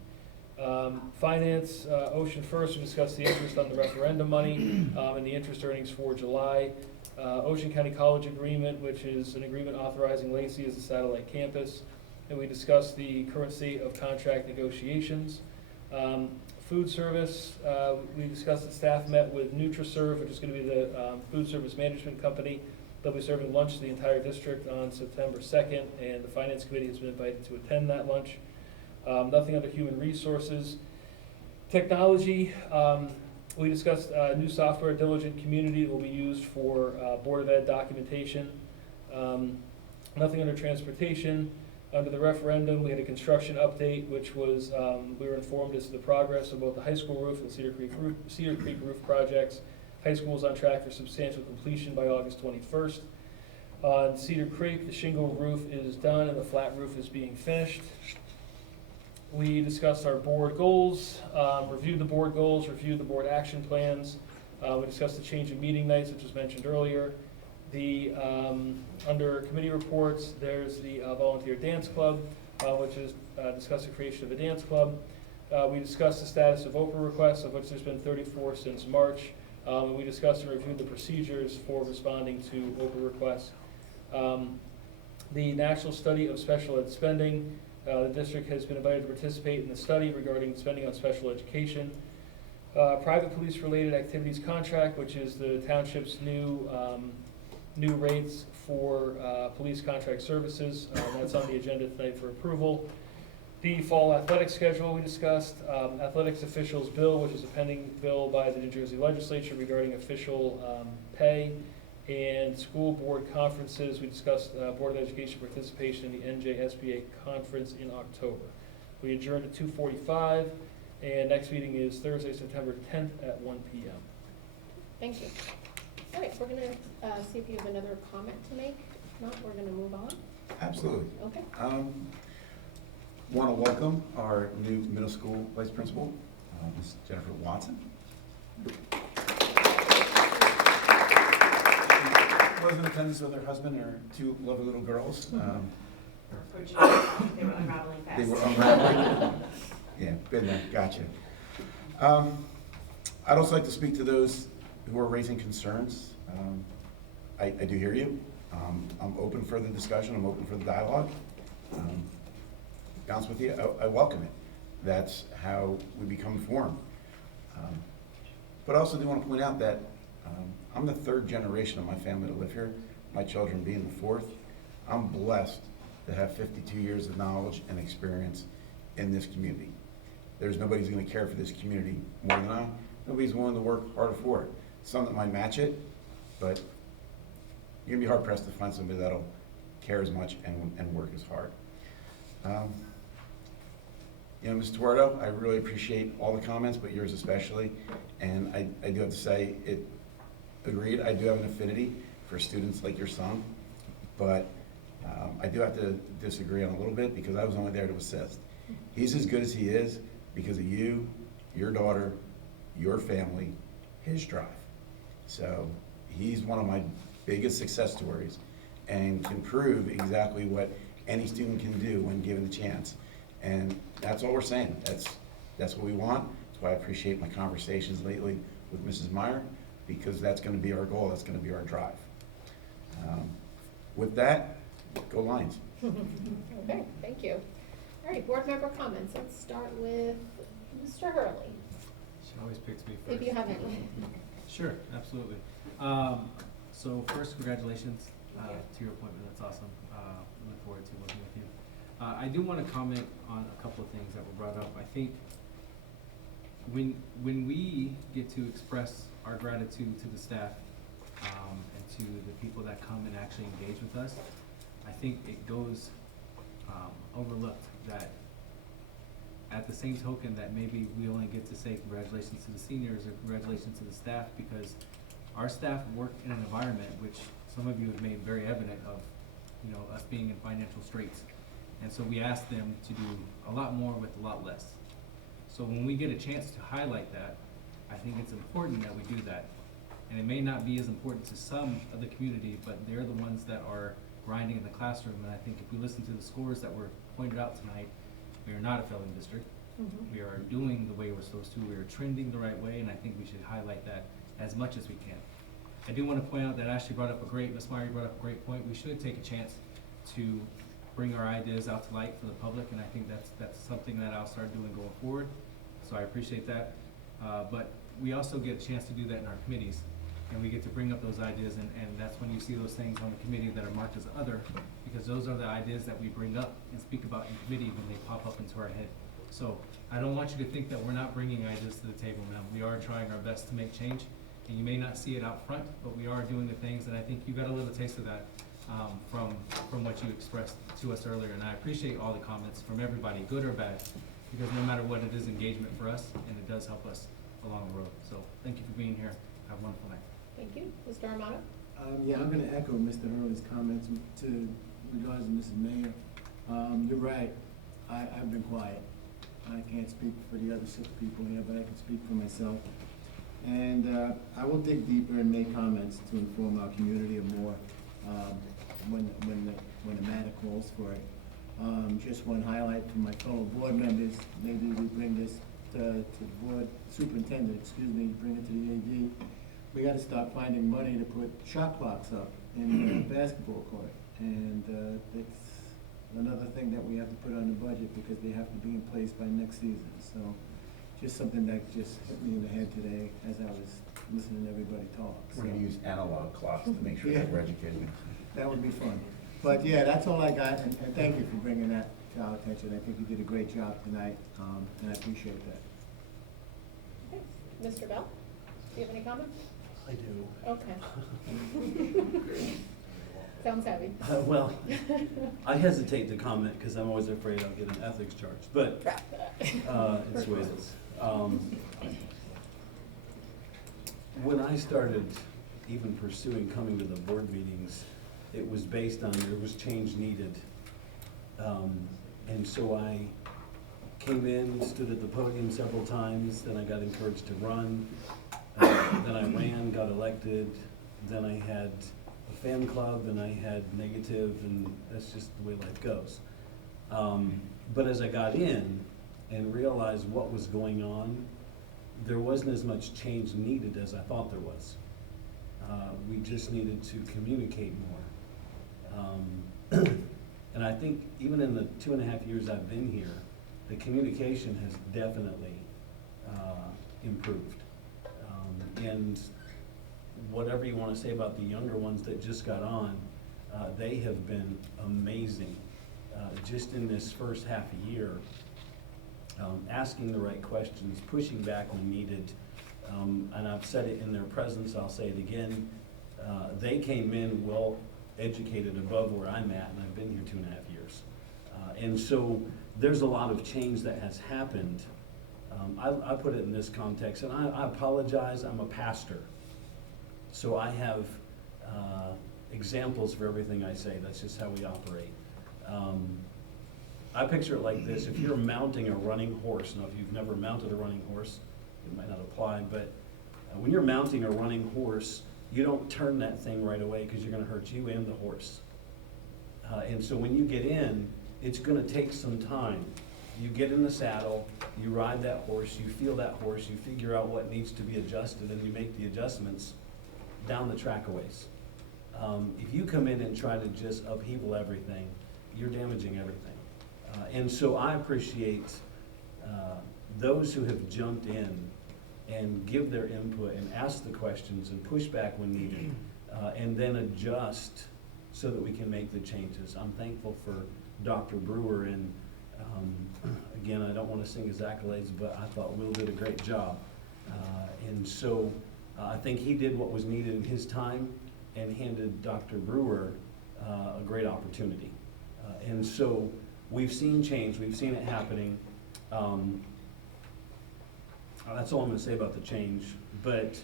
Finance, Ocean First, we discussed the interest on the referendum money and the interest earnings for July. Ocean County College agreement, which is an agreement authorizing Lacey as a satellite campus. And we discussed the current state of contract negotiations. Food service, we discussed that staff met with NutriServe, which is going to be the food service management company. They'll be serving lunch to the entire district on September 2nd, and the Finance Committee has been invited to attend that lunch. Nothing under human resources. Technology, we discussed new software, Diligent Community, that will be used for Board of Ed documentation. Nothing under transportation. Under the referendum, we had a construction update, which was, we were informed as to the progress of both the high school roof and Cedar Creek roof projects. High school is on track for substantial completion by August 21st. On Cedar Creek, the shingle roof is done and the flat roof is being finished. We discussed our board goals, reviewed the board goals, reviewed the board action plans. We discussed the change in meeting nights, which was mentioned earlier. Under committee reports, there's the volunteer dance club, which is discussed the creation of a dance club. We discussed the status of Oprah requests, of which there's been 34 since March. And we discussed and reviewed the procedures for responding to Oprah requests. The national study of special ed spending, the district has been invited to participate in the study regarding spending on special education. Private police-related activities contract, which is the township's new rates for police contract services. That's on the agenda tonight for approval. The fall athletic schedule we discussed. Athletics officials bill, which is a pending bill by the New Jersey legislature regarding official pay. And school board conferences, we discussed Board of Education participation in the NJSBA conference in October. We adjourned at 2:45, and next meeting is Thursday, September 10th at 1 p.m. Thank you. All right, we're gonna see if you have another comment to make. If not, we're gonna move on. Absolutely. Okay. Want to welcome our new middle school vice principal, Ms. Jennifer Watson. She was in attendance with her husband and her two lovely little girls. They were unraveling fast. They were unraveling. Yeah, been there, gotcha. I'd also like to speak to those who are raising concerns. I do hear you. I'm open for the discussion, I'm open for the dialogue. To be honest with you, I welcome it. That's how we become informed. But I also do want to point out that I'm the third generation of my family to live here, my children being the fourth. I'm blessed to have 52 years of knowledge and experience in this community. There's nobody who's going to care for this community more than I. Nobody's willing to work harder for it. Some that might match it, but you're going to be hard pressed to find somebody that'll care as much and work as hard. Ms. Tuerto, I really appreciate all the comments, but yours especially. And I do have to say, agreed, I do have an affinity for students like your son, but I do have to disagree on a little bit because I was only there to assist. He's as good as he is because of you, your daughter, your family, his drive. So he's one of my biggest success stories and can prove exactly what any student can do when given the chance. And that's all we're saying. That's what we want. That's why I appreciate my conversations lately with Mrs. Meyer, because that's going to be our goal. That's going to be our drive. With that, go Lions. Okay, thank you. All right, board member comments. Let's start with Mr. Hurley, She always picks me first. if you have any. Sure, absolutely. So first, congratulations to your appointment. That's awesome. Look forward to working with you. I do want to comment on a couple of things that were brought up. I think when we get to express our gratitude to the staff and to the people that come and actually engage with us, I think it goes overlooked that at the same token that maybe we only get to say congratulations to the seniors or congratulations to the staff, because our staff work in an environment which some of you have made very evident of, us being in financial straits. And so we ask them to do a lot more with a lot less. So when we get a chance to highlight that, I think it's important that we do that. And it may not be as important to some of the community, but they're the ones that are grinding in the classroom. And I think if we listen to the scores that were pointed out tonight, we are not a failing district. We are doing the way we're supposed to. We are trending the right way, and I think we should highlight that as much as we can. I do want to point out that Ashley brought up Ms. Meyer brought up a great point. We should take a chance to bring our ideas out to light for the public, and I think that's something that I'll start doing going forward. So I appreciate that. But we also get a chance to do that in our committees, and we get to bring up those ideas, and that's when you see those things on the committee that are marked as other, because those are the ideas that we bring up and speak about in committee when they pop up into our head. So I don't want you to think that we're not bringing ideas to the table, ma'am. We are trying our best to make change, and you may not see it out front, but we are doing the things, and I think you got a little taste of that from what you expressed to us earlier. And I appreciate all the comments from everybody, good or bad, because no matter what, it is engagement for us, and it does help us along the road. So thank you for being here. Have a wonderful night. Thank you. Mr. Armato? Yeah, I'm going to echo Mr. Hurley's comments to regards to Mrs. Mayor. You're right. I've been quiet. I can't speak for the other 6 people here, but I can speak for myself. And I will dig deeper and make comments to inform our community of more when the matter calls for it. Just one highlight from my fellow board members, maybe we bring this to the board superintendent, bring it to the AD. We gotta start finding money to put shot clocks up in the basketball court. And it's another thing that we have to put on the budget because they have to be in place by next season. So just something that just hit me in the head today as I was listening to everybody talk. We're gonna use analog clocks to make sure Yeah. that we're educated. That would be fun. But yeah, that's all I got, and thank you for bringing that to our attention. I think you did a great job tonight, and I appreciate that. Okay. Mr. Bell, do you have any comments? I do. Okay. Sounds heavy. Well, I hesitate to comment because I'm always afraid I'll get an ethics charge, but it's the way it is. When I started even pursuing coming to the board meetings, it was based on there was change needed. And so I came in, stood at the podium several times, then I got encouraged to run, then I ran, got elected, then I had a fan club, and I had negative, and that's just the way life goes. But as I got in and realized what was going on, there wasn't as much change needed as I thought there was. We just needed to communicate more. And I think even in the 2.5 years I've been here, the communication has definitely improved. And whatever you want to say about the younger ones that just got on, they have been amazing. Just in this first half a year, asking the right questions, pushing back when needed. And I've said it in their presence, I'll say it again. They came in well educated above where I'm at, and I've been here 2.5 years. And so there's a lot of change that has happened. I put it in this context, and I apologize, I'm a pastor. So I have examples for everything I say. That's just how we operate. I picture it like this. If you're mounting a running horse, now if you've never mounted a running horse, it might not apply, but when you're mounting a running horse, you don't turn that thing right away because you're going to hurt you and the horse. And so when you get in, it's going to take some time. You get in the saddle, you ride that horse, you feel that horse, you figure out what needs to be adjusted, and you make the adjustments down the track a ways. If you come in and try to just upheaval everything, you're damaging everything. And so I appreciate those who have jumped in and give their input and ask the questions and push back when needed, and then adjust so that we can make the changes. I'm thankful for Dr. Brewer, and again, I don't want to sing his accolades, but I thought Will did a great job. And so I think he did what was needed in his time and handed Dr. Brewer a great opportunity. And so we've seen change, we've seen it happening. That's all I'm going to say about the change. But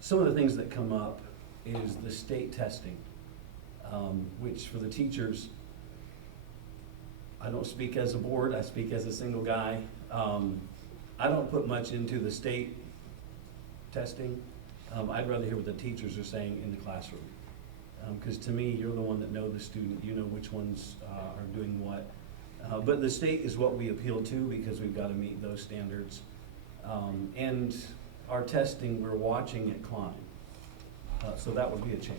some of the things that come up is the state testing, which for the teachers, I don't speak as a board, I speak as a single guy. I don't put much into the state testing. I'd rather hear what the teachers are saying in the classroom. Because to me, you're the one that know the student, you know which ones are doing what. But the state is what we appeal to because we've got to meet those standards. And our testing, we're watching it climb. So that would be a change.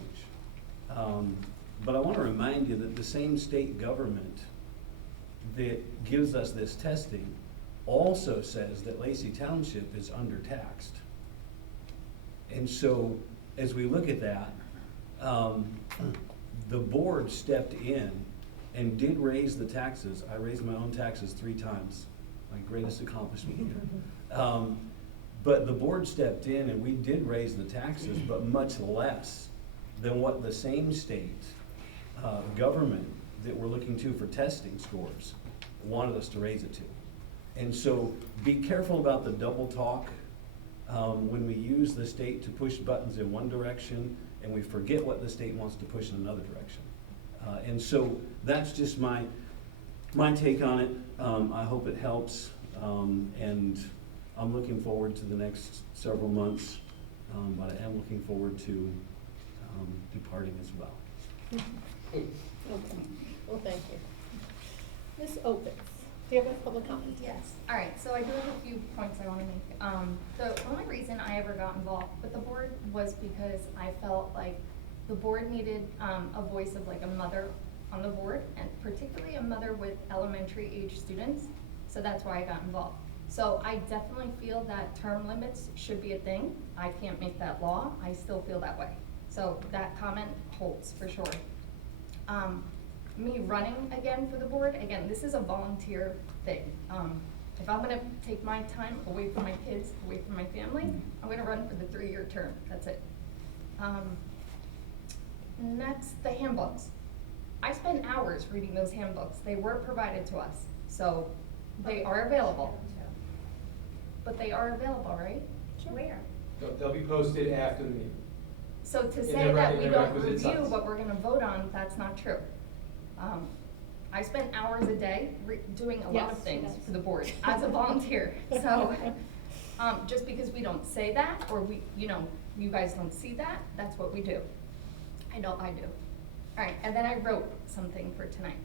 But I want to remind you that the same state government that gives us this testing also says that Lacey Township is undertaxed. And so as we look at that, the board stepped in and did raise the taxes. I raised my own taxes 3 times, my greatest accomplishment here. But the board stepped in and we did raise the taxes, but much less than what the same state government that we're looking to for testing scores wanted us to raise it to. And so be careful about the double talk when we use the state to push buttons in one direction and we forget what the state wants to push in another direction. And so that's just my take on it. I hope it helps. And I'm looking forward to the next several months, but I am looking forward to departing as well. Okay. Well, thank you. Ms. Opitz, do you have a public comment? Yes. All right, so I do have a few points I want to make. The only reason I ever got involved with the board was because I felt like the board needed a voice of like a mother on the board, and particularly a mother with elementary age students. So that's why I got involved. So I definitely feel that term limits should be a thing. I can't make that law. I still feel that way. So that comment holds for sure. Me running again for the board, again, this is a volunteer thing. If I'm gonna take my time away from my kids, away from my family, I'm gonna run for the 3-year term, that's it. And that's the handbooks. I spent hours reading those handbooks. They were provided to us, so they are available. But they are available, right? Where? They'll be posted after the meeting. So to In say their that in we their don't requisite review size. what we're gonna vote on, that's not true. I spent hours a day doing a lot of Yes, things yes. for the board as a volunteer. So, just because we don't say that, or we, you know, you guys don't see that, that's what we do. I know I do. All right, and then I wrote something for tonight.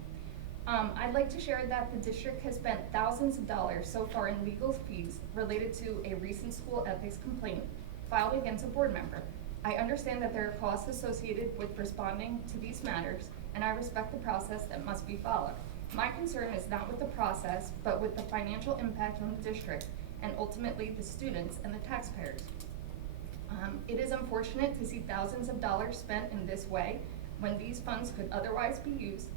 I'd like to share that the district has spent thousands of dollars so far in legal fees related to a recent school ethics complaint filed against a board member. I understand that there are costs associated with responding to these matters, and I respect the process that must be followed. My concern is not with the process, but with the financial impact on the district and ultimately the students and the taxpayers. It is unfortunate to see thousands of dollars spent in this way when these funds could otherwise be used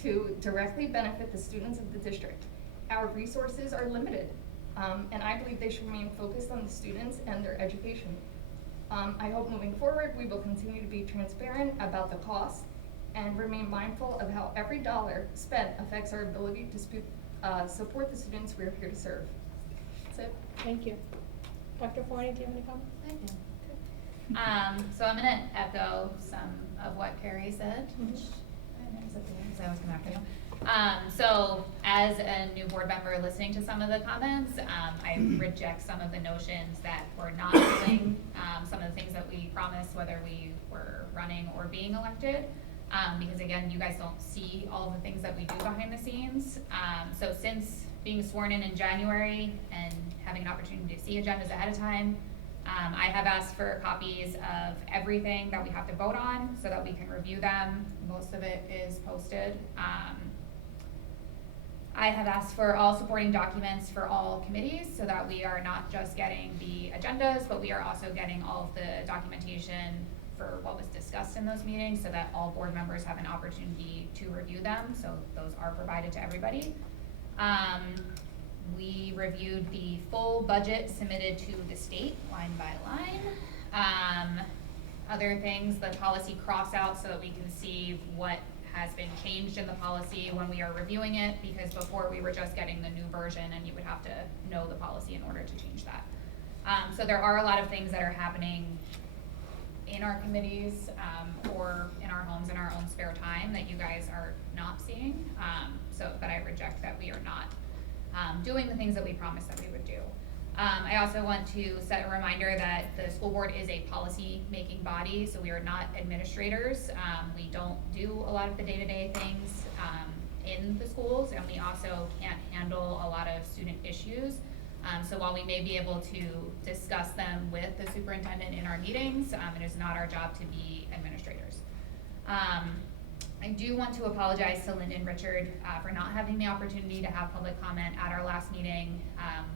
to directly benefit the students of the district. Our resources are limited, and I believe they should remain focused on the students and their education. I hope moving forward, we will continue to be transparent about the costs and remain mindful of how every dollar spent affects our ability to support the students we are here to serve. That's it. Thank you. Dr. Forney, do you have any comments? I do. So I'm gonna echo some of what Carrie said, which I was coming after you. So as a new board member listening to some of the comments, I reject some of the notions that we're not doing some of the things that we promised, whether we were running or being elected. Because again, you guys don't see all the things that we do behind the scenes. So since being sworn in January and having an opportunity to see agendas ahead of time, I have asked for copies of everything that we have to vote on so that we can review them. Most of it is posted. I have asked for all supporting documents for all committees so that we are not just getting the agendas, but we are also getting all of the documentation for what was discussed in those meetings so that all board members have an opportunity to review them. So those are provided to everybody. We reviewed the full budget submitted to the state line by line. Other things, the policy cross out so that we can see what has been changed in the policy when we are reviewing it, because before we were just getting the new version and you would have to know the policy in order to change that. So there are a lot of things that are happening in our committees or in our homes in our own spare time that you guys are not seeing. But I reject that we are not doing the things that we promised that we would do. I also want to set a reminder that the school board is a policy-making body, so we are not administrators. We don't do a lot of the day-to-day things in the schools, and we also can't handle a lot of student issues. So while we may be able to discuss them with the superintendent in our meetings, it is not our job to be administrators. I do want to apologize to Lyndon Richard for not having the opportunity to have public comment at our last meeting.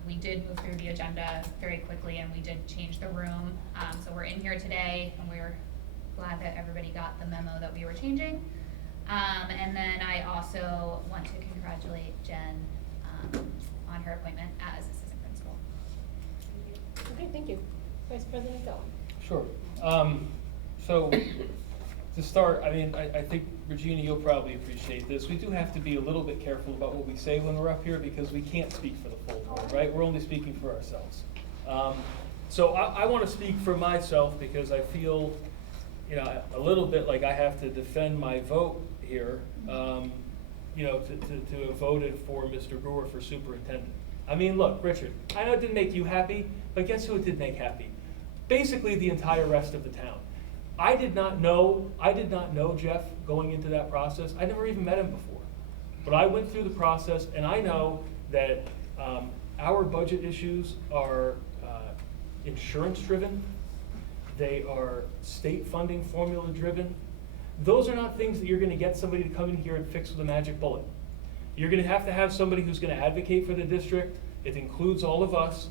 We did move through the agenda very quickly and we did change the room. So we're in here today and we're glad that everybody got the memo that we were changing. And then I also want to congratulate Jen on her appointment as assistant principal. Okay, thank you. Vice President Dillon. Sure. So to start, I mean, I think, Regina, you'll probably appreciate this. We do have to be a little bit careful about what we say when we're up here because we can't speak for the full board, right? We're only speaking for ourselves. So I want to speak for myself because I feel, you know, a little bit like I have to defend my vote here, you know, to have voted for Mr. Brewer for superintendent. I mean, look, Richard, I know it didn't make you happy, but guess who it did make happy? Basically the entire rest of the town. I did not know Jeff going into that process. I never even met him before. But I went through the process, and I know that our budget issues are insurance-driven. They are state funding formula-driven. Those are not things that you're going to get somebody to come in here and fix with a magic bullet. You're going to have somebody who's going to advocate for the district. It includes all of us.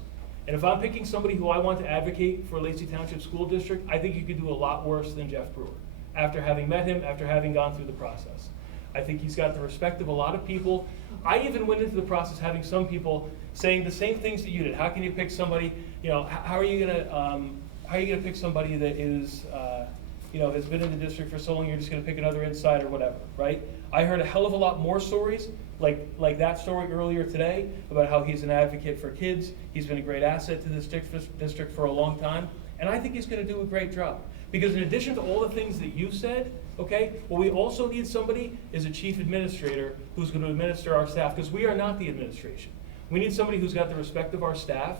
And if I'm picking somebody who I want to advocate for Lacey Township School District, I think you could do a lot worse than Jeff Brewer. After having met him, after having gone through the process, I think he's got the respect of a lot of people. I even went into the process having some people saying the same things that you did. How can you pick somebody? You know, how are you gonna pick somebody that is, has been in the district for so long? You're just gonna pick another inside or whatever, right? I heard a hell of a lot more stories, like that story earlier today about how he's an advocate for kids. He's been a great asset to this district for a long time, and I think he's gonna do a great job. Because in addition to all the things that you said, okay, what we also need somebody is a chief administrator who's going to administer our staff, because we are not the administration. We need somebody who's got the respect of our staff,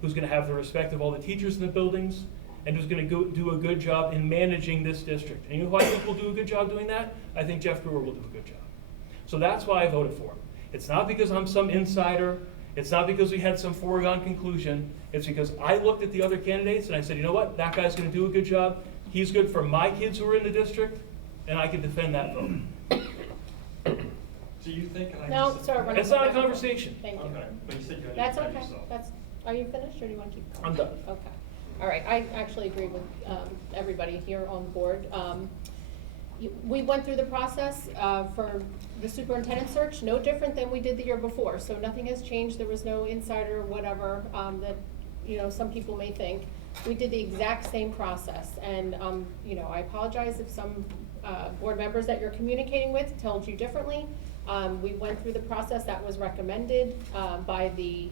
who's going to have the respect of all the teachers in the buildings, and who's going to do a good job in managing this district. And you know who I think will do a good job doing that? I think Jeff Brewer will do a good job. So that's why I voted for him. It's not because I'm some insider. It's not because we had some foregone conclusion. It's because I looked at the other candidates and I said, you know what? That guy's going to do a good job. He's good for my kids who are in the district, and I can defend that vote. Do you think? No, sir, we're not. It's not a conversation. Thank you. Okay, but you said you had to That's defend okay. yourself. Are you finished, or do you want to keep going? I'm done. Okay. All right, I actually agree with everybody here on board. We went through the process for the superintendent search, no different than we did the year before. So nothing has changed. There was no insider, whatever, that some people may think. We did the exact same process, and I apologize if some board members that you're communicating with told you differently. We went through the process that was recommended by the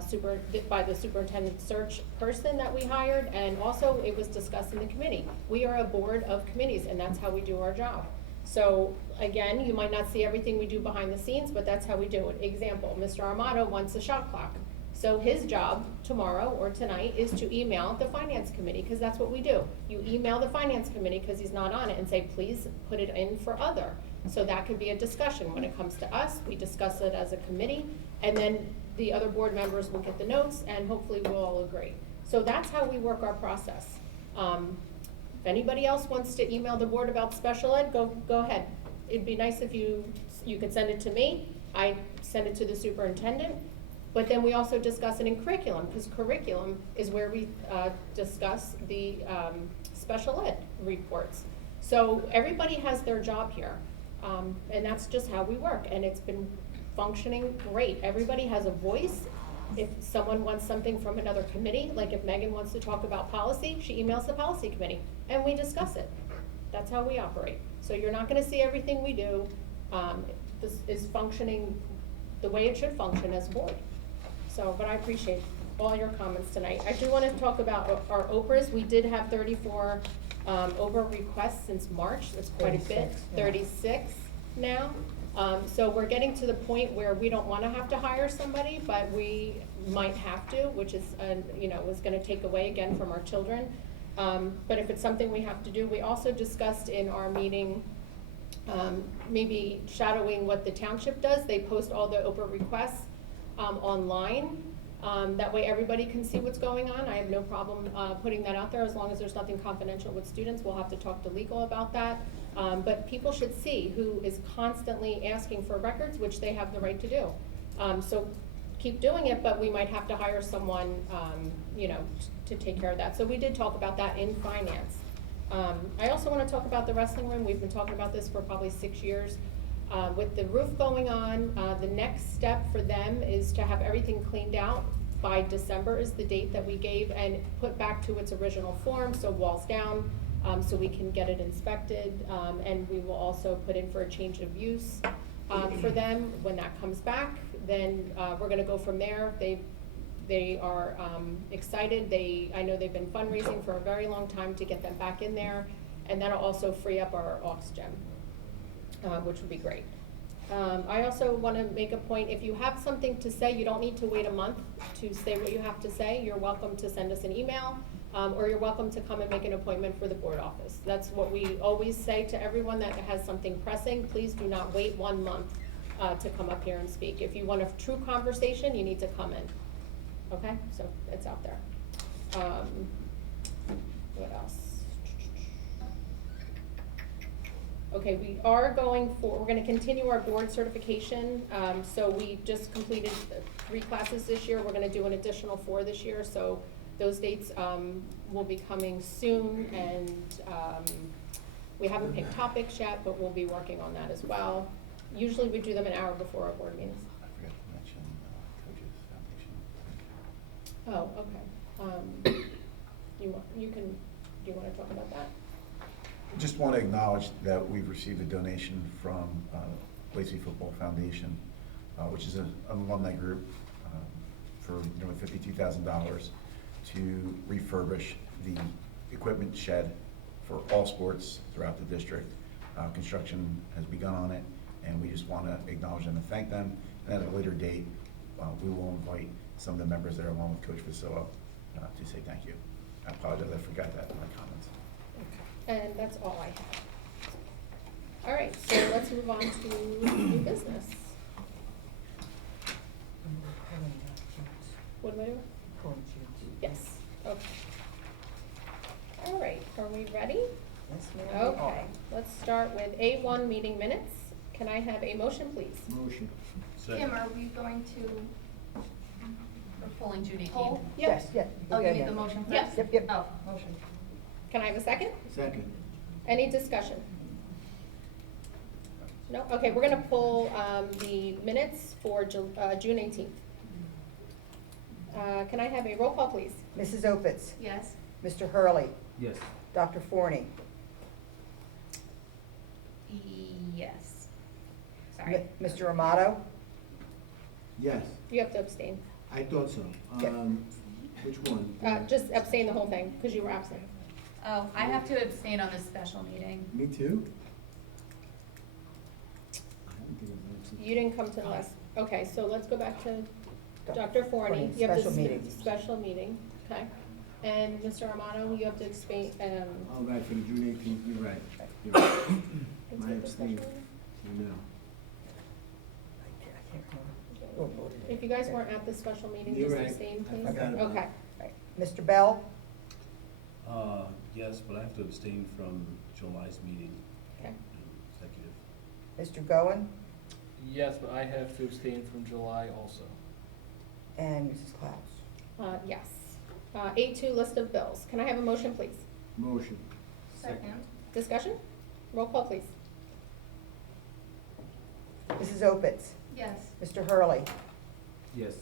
superintendent search person that we hired, and also it was discussed in the committee. We are a board of committees, and that's how we do our job. So again, you might not see everything we do behind the scenes, but that's how we do it. Example, Mr. Armato wants a shot clock. So his job tomorrow or tonight is to email the finance committee, because that's what we do. You email the finance committee because he's not on it and say, please put it in for other. So that could be a discussion. When it comes to us, we discuss it as a committee, and then the other board members will get the notes, and hopefully we'll all agree. So that's how we work our process. If anybody else wants to email the board about special ed, go ahead. It'd be nice if you could send it to me. I send it to the superintendent. But then we also discuss it in curriculum, because curriculum is where we discuss the special ed reports. So everybody has their job here, and that's just how we work, and it's been functioning great. Everybody has a voice. If someone wants something from another committee, like if Megan wants to talk about policy, she emails the policy committee, and we discuss it. That's how we operate. So you're not gonna see everything we do. This is functioning the way it should function as a board. So, but I appreciate all your comments tonight. I do want to talk about our Oprahs. We did have 34 Oprah requests since March. That's quite a bit. 36 now. So we're getting to the point where we don't want to have to hire somebody, but we might have to, which is, is going to take away again from our children. But if it's something we have to do, we also discussed in our meeting maybe shadowing what the township does. They post all the Oprah requests online. That way everybody can see what's going on. I have no problem putting that out there as long as there's nothing confidential with students. We'll have to talk to legal about that. But people should see who is constantly asking for records, which they have the right to do. So keep doing it, but we might have to hire someone, to take care of that. So we did talk about that in finance. I also want to talk about the wrestling room. We've been talking about this for probably 6 years. With the roof going on, the next step for them is to have everything cleaned out by December is the date that we gave, and put back to its original form, so walls down, so we can get it inspected, and we will also put in for a change of use for them. When that comes back, then we're gonna go from there. They are excited. I know they've been fundraising for a very long time to get them back in there, and that'll also free up our aux gym. Which would be great. I also want to make a point, if you have something to say, you don't need to wait a month to say what you have to say. You're welcome to send us an email, or you're welcome to come and make an appointment for the board office. That's what we always say to everyone that has something pressing. Please do not wait 1 month to come up here and speak. If you want a true conversation, you need to come in. Okay, so it's out there. What else? Okay, we're gonna continue our board certification. So we just completed 3 classes this year. We're gonna do an additional 4 this year. So those dates, will be coming soon, and, we haven't picked topics yet, but we'll be working on that as well. Usually we do them an hour before our board meetings. I forgot to mention Coaches Foundation. Oh, okay. Do you wanna talk about that? Just want to acknowledge that we've received a donation from Lacey Football Foundation, which is an alumni group, for nearly $52,000 to refurbish the equipment shed for all sports throughout the district. Construction has begun on it, and we just want to acknowledge them and thank them. And at a later date, we will invite some of the members there, along with Coach Vasilla, to say thank you. I apologize, I forgot that in my comments. And that's all I have. All right, so let's move on to new business. What am I doing? Yes, okay. All right, are we ready? Yes, ma'am, we are. Okay, let's start with A1 meeting minutes. Can I have a motion, please? Motion. Kim, are we going to We're pulling June 18th. poll? Yes, yeah. Oh, you yeah, need yeah. the motion first? Yes. Yep, yep. Oh, motion. Can I have a second? Second. Any discussion? No? Okay, we're gonna pull the minutes for June 18th. Can I have a roll call, please? Mrs. Opitz, Yes. Mr. Hurley, Yes. Dr. Forney, Yes. Sorry. Mr. Amato, Yes, You have to abstain. I thought so. Yeah. Which one? Just abstain the whole thing, because you were absent. Oh, I have to abstain on this special meeting. Me too? I don't think I'm absent. You didn't come to the last, okay, so let's go back to Dr. Forney. Forney, You have to special meeting. Special meeting, okay. And Mr. Armato, you have to abstain, All right, for the June 18th, you're right. You're right. My abstain. You know. I can't remember. Who voted it? If you guys weren't at the special meeting, You're just right. abstain, I please. forgot about Okay. Right. Mr. Bell, Yes, but I have to abstain from July's meeting, Okay. executive. Mr. Goen, Yes, but I have to abstain from July also. and Mrs. Klaus. Yes. A2, list of bills. Can I have a motion, please? Motion. Second. Discussion? Roll call, please. Mrs. Opitz, Yes. Mr. Hurley, Yes.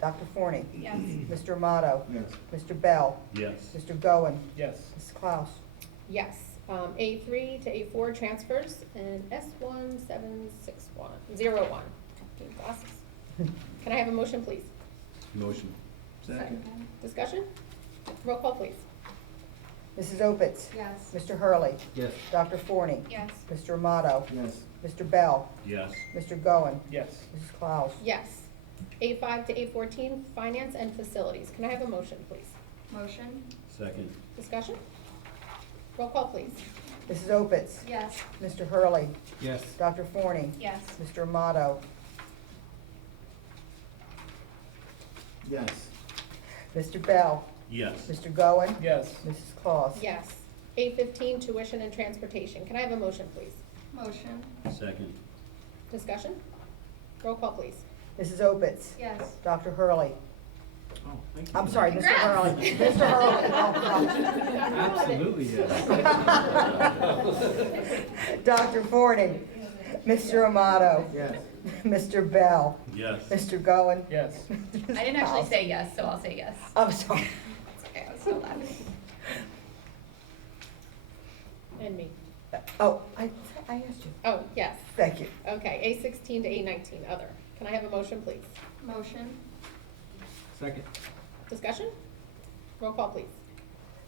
Dr. Forney, Yes. Mr. Amato, Yes. Mr. Bell, Yes. Mr. Goen, Yes. Mrs. Klaus. Yes. A3 to A4, transfers, and S176101. Need glasses. Can I have a motion, please? Motion. Second. Discussion? Roll call, please. Mrs. Opitz, Yes. Mr. Hurley, Yes. Dr. Forney, Yes. Mr. Amato, Yes. Mr. Bell, Yes. Mr. Goen, Yes. Mrs. Klaus. Yes. A5 to A14, finance and facilities. Can I have a motion, please? Motion. Second. Discussion? Roll call, please. Mrs. Opitz, Yes. Mr. Hurley, Yes. Dr. Forney, Yes. Mr. Amato, Yes. Mr. Bell, Yes. Mr. Goen, Yes. Mrs. Claus. Yes. A15, tuition and transportation. Can I have a motion, please? Motion. Second. Discussion? Roll call, please. Mrs. Opitz, Yes. Dr. Hurley, Oh, thank you. I'm sorry, Mr. Congrats. Hurley, Mr. Hurley, Absolutely, yes. Dr. Forney, Mr. Amato, Yes. Mr. Bell, Yes. Mr. Goen. Yes. I didn't actually say yes, so I'll say yes. I'm sorry. It's okay, I was so loud. And me. Oh, I asked you. Oh, yes. Thank you. Okay, A16 to A19, other. Can I have a motion, please? Motion. Second. Discussion? Roll call, please.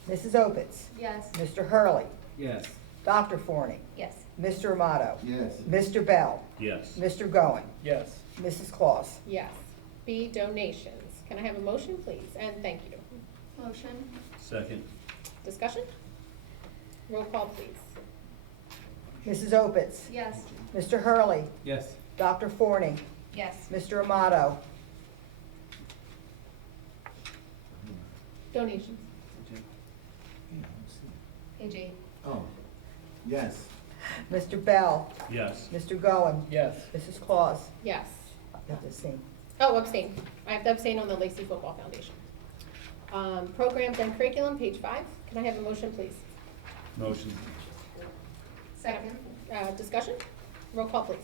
Mrs. Opitz, Yes. Mr. Hurley, Yes. Dr. Forney, Yes. Mr. Amato, Yes. Mr. Bell, Yes. Mr. Goen, Yes. Mrs. Claus. Yes. B, donations. Can I have a motion, please? And thank you. Motion? Second. Discussion? Roll call, please. Mrs. Opitz, Yes. Mr. Hurley, Yes. Dr. Forney, Yes. Mr. Amato, Donations. Page 8. Oh, yes. Mr. Bell, Yes. Mr. Goen, Yes. Mrs. Claus. Yes. You have to abstain. Oh, abstain. I have to abstain on the Lacey Football Foundation. Programs and curriculum, page 5. Can I have a motion, please? Motion. Second? Discussion? Roll call, please.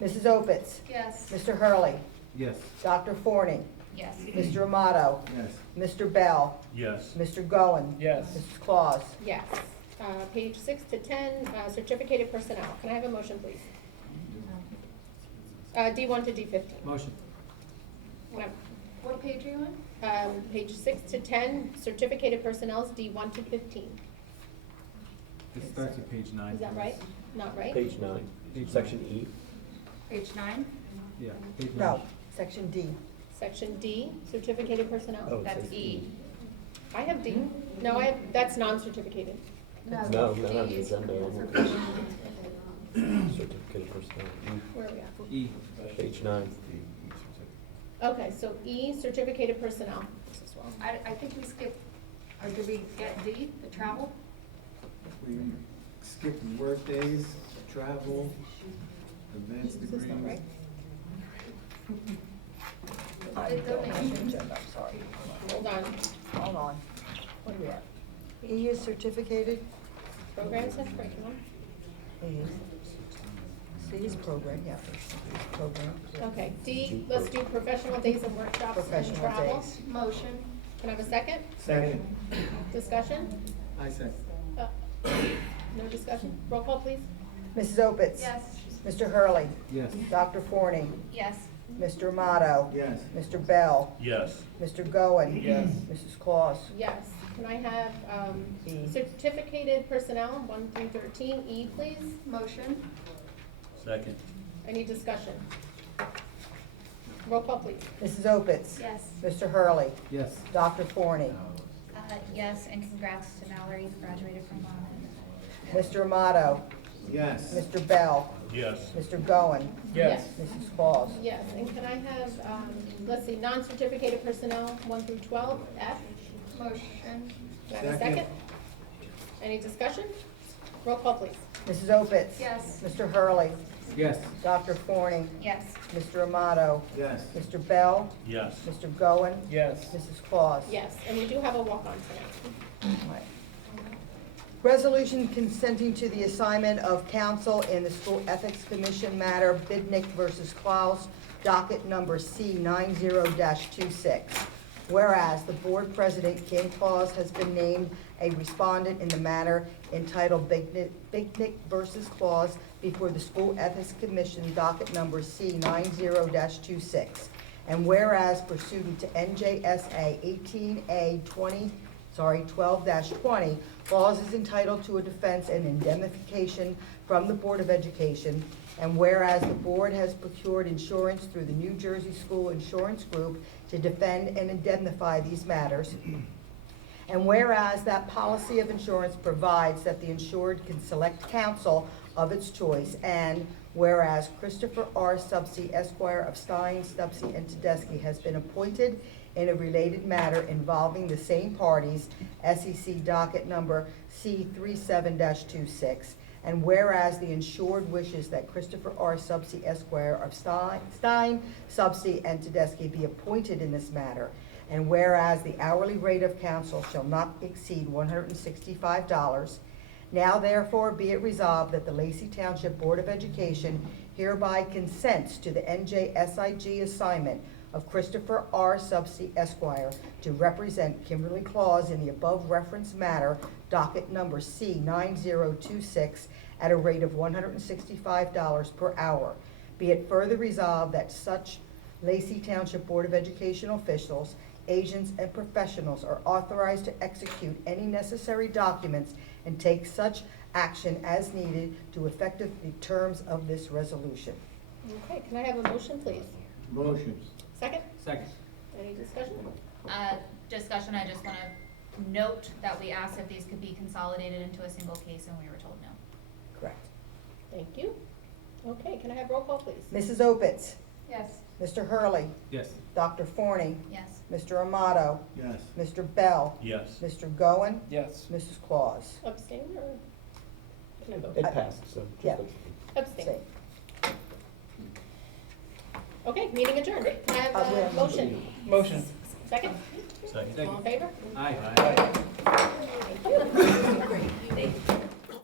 Mrs. Opitz, Yes. Mr. Hurley, Yes. Dr. Forney, Yes. Mr. Amato, Yes. Mr. Bell, Yes. Mr. Goen, Yes. Mrs. Claus. Yes. Page 6 to 10, certificated personnel. Can I have a motion, please? D1 to D15. Motion. Can What page are you on? I- Page 6 to 10, certificated personnel is D1 to 15. It starts at page 9. Is that right? Not right? Page 9, section E. Page 9? Yeah, page 9. No, section D. Section D, certificated personnel. Oh, it That's says E. I have D. No, I have, that's non-certificated. No, not on the D is agenda. I'm looking at certificated personnel. Where are we at? E. Page 9. Okay, so E, certificated personnel. This is wrong. I think we skipped, or did we get D, the travel? We skipped work days, travel, advanced Is this not degrees. right? I It's don't have donation. the agenda, I'm sorry. Hold on. Hold on. What are we at? E is certificated, Programs and curriculum. E is, C is program, yeah. Program. Okay, D, let's do professional days and workshops and Professional travel. days. Motion? Can I have a second? Second. Discussion? I second. No discussion? Roll call, please. Mrs. Opitz. Yes. Mr. Hurley, Yes. Dr. Forney, Yes. Mr. Amato, Yes. Mr. Bell, Yes. Mr. Goen. Yes. Mrs. Claus. Yes. Can I have E. certificated personnel, 1 through 13, E, please? Motion? Second. Any discussion? Roll call, please. Mrs. Opitz. Yes. Mr. Hurley, Yes. Dr. Forney, Yes, and congrats to Mallory, who graduated from Mr. Amato, Yes. Mr. Bell, Yes. Mr. Goen, Yes. Mrs. Claus. Yes, and can I have, let's see, non-certificated personnel, 1 through 12, F? Motion? Can I have a Second. second? Any discussion? Roll call, please. Mrs. Opitz. Yes. Mr. Hurley, Yes. Dr. Forney, Yes. Mr. Amato, Yes. Mr. Bell, Yes. Mr. Goen, Yes. Mrs. Claus. Yes, and we do have a walk-on tonight. Right. Resolution consenting to the assignment of counsel in the School Ethics Commission matter, Bidnick versus Klaus, docket number C90-26. Whereas the board president, Kim Claus, has been named a respondent in the matter entitled Bidnick versus Claus before the School Ethics Commission, docket number C90-26. And whereas pursuant to NJSA 12-20, Claus is entitled to a defense and indemnification from the Board of Education. And whereas the board has procured insurance through the New Jersey School Insurance Group to defend and indemnify these matters. And whereas that policy of insurance provides that the insured can select counsel of its choice, and whereas Christopher R. Subsey, Esquire of Stein, Stubbsy, and Tedeschi has been appointed in a related matter involving the same parties, SEC docket number C37-26, and whereas the insured wishes that Christopher R. Subsey, Esquire of Stein, Subsey, and Tedeschi be appointed in this matter, and whereas the hourly rate of counsel shall not exceed $165, now therefore be it resolved that the Lacey Township Board of Education hereby consents to the NJSIG assignment of Christopher R. Subsey, Esquire, to represent Kimberly Claus in the above referenced matter, docket number C9026, at a rate of $165 per hour. Be it further resolved that such Lacey Township Board of Education officials, agents, and professionals are authorized to execute any necessary documents and take such action as needed to effect the terms of this resolution. Okay, can I have a motion, please? Motion. Second? Second. Any discussion? Discussion, I just wanna note that we asked if these could be consolidated into a single case, and we were told no. Correct. Thank you. Okay, can I have roll call, please? Mrs. Opitz, Yes. Mr. Hurley, Yes. Dr. Forney, Yes. Mr. Amato, Yes. Mr. Bell, Yes. Mr. Goen, Yes. Mrs. Claus. Abstain or? Can I vote? It passed, so. just Yeah. Abstain. Abstain. Okay, meeting adjourned. Can I have we're- a motion? Motion. Second? Second. All in favor? Aye. Thank you.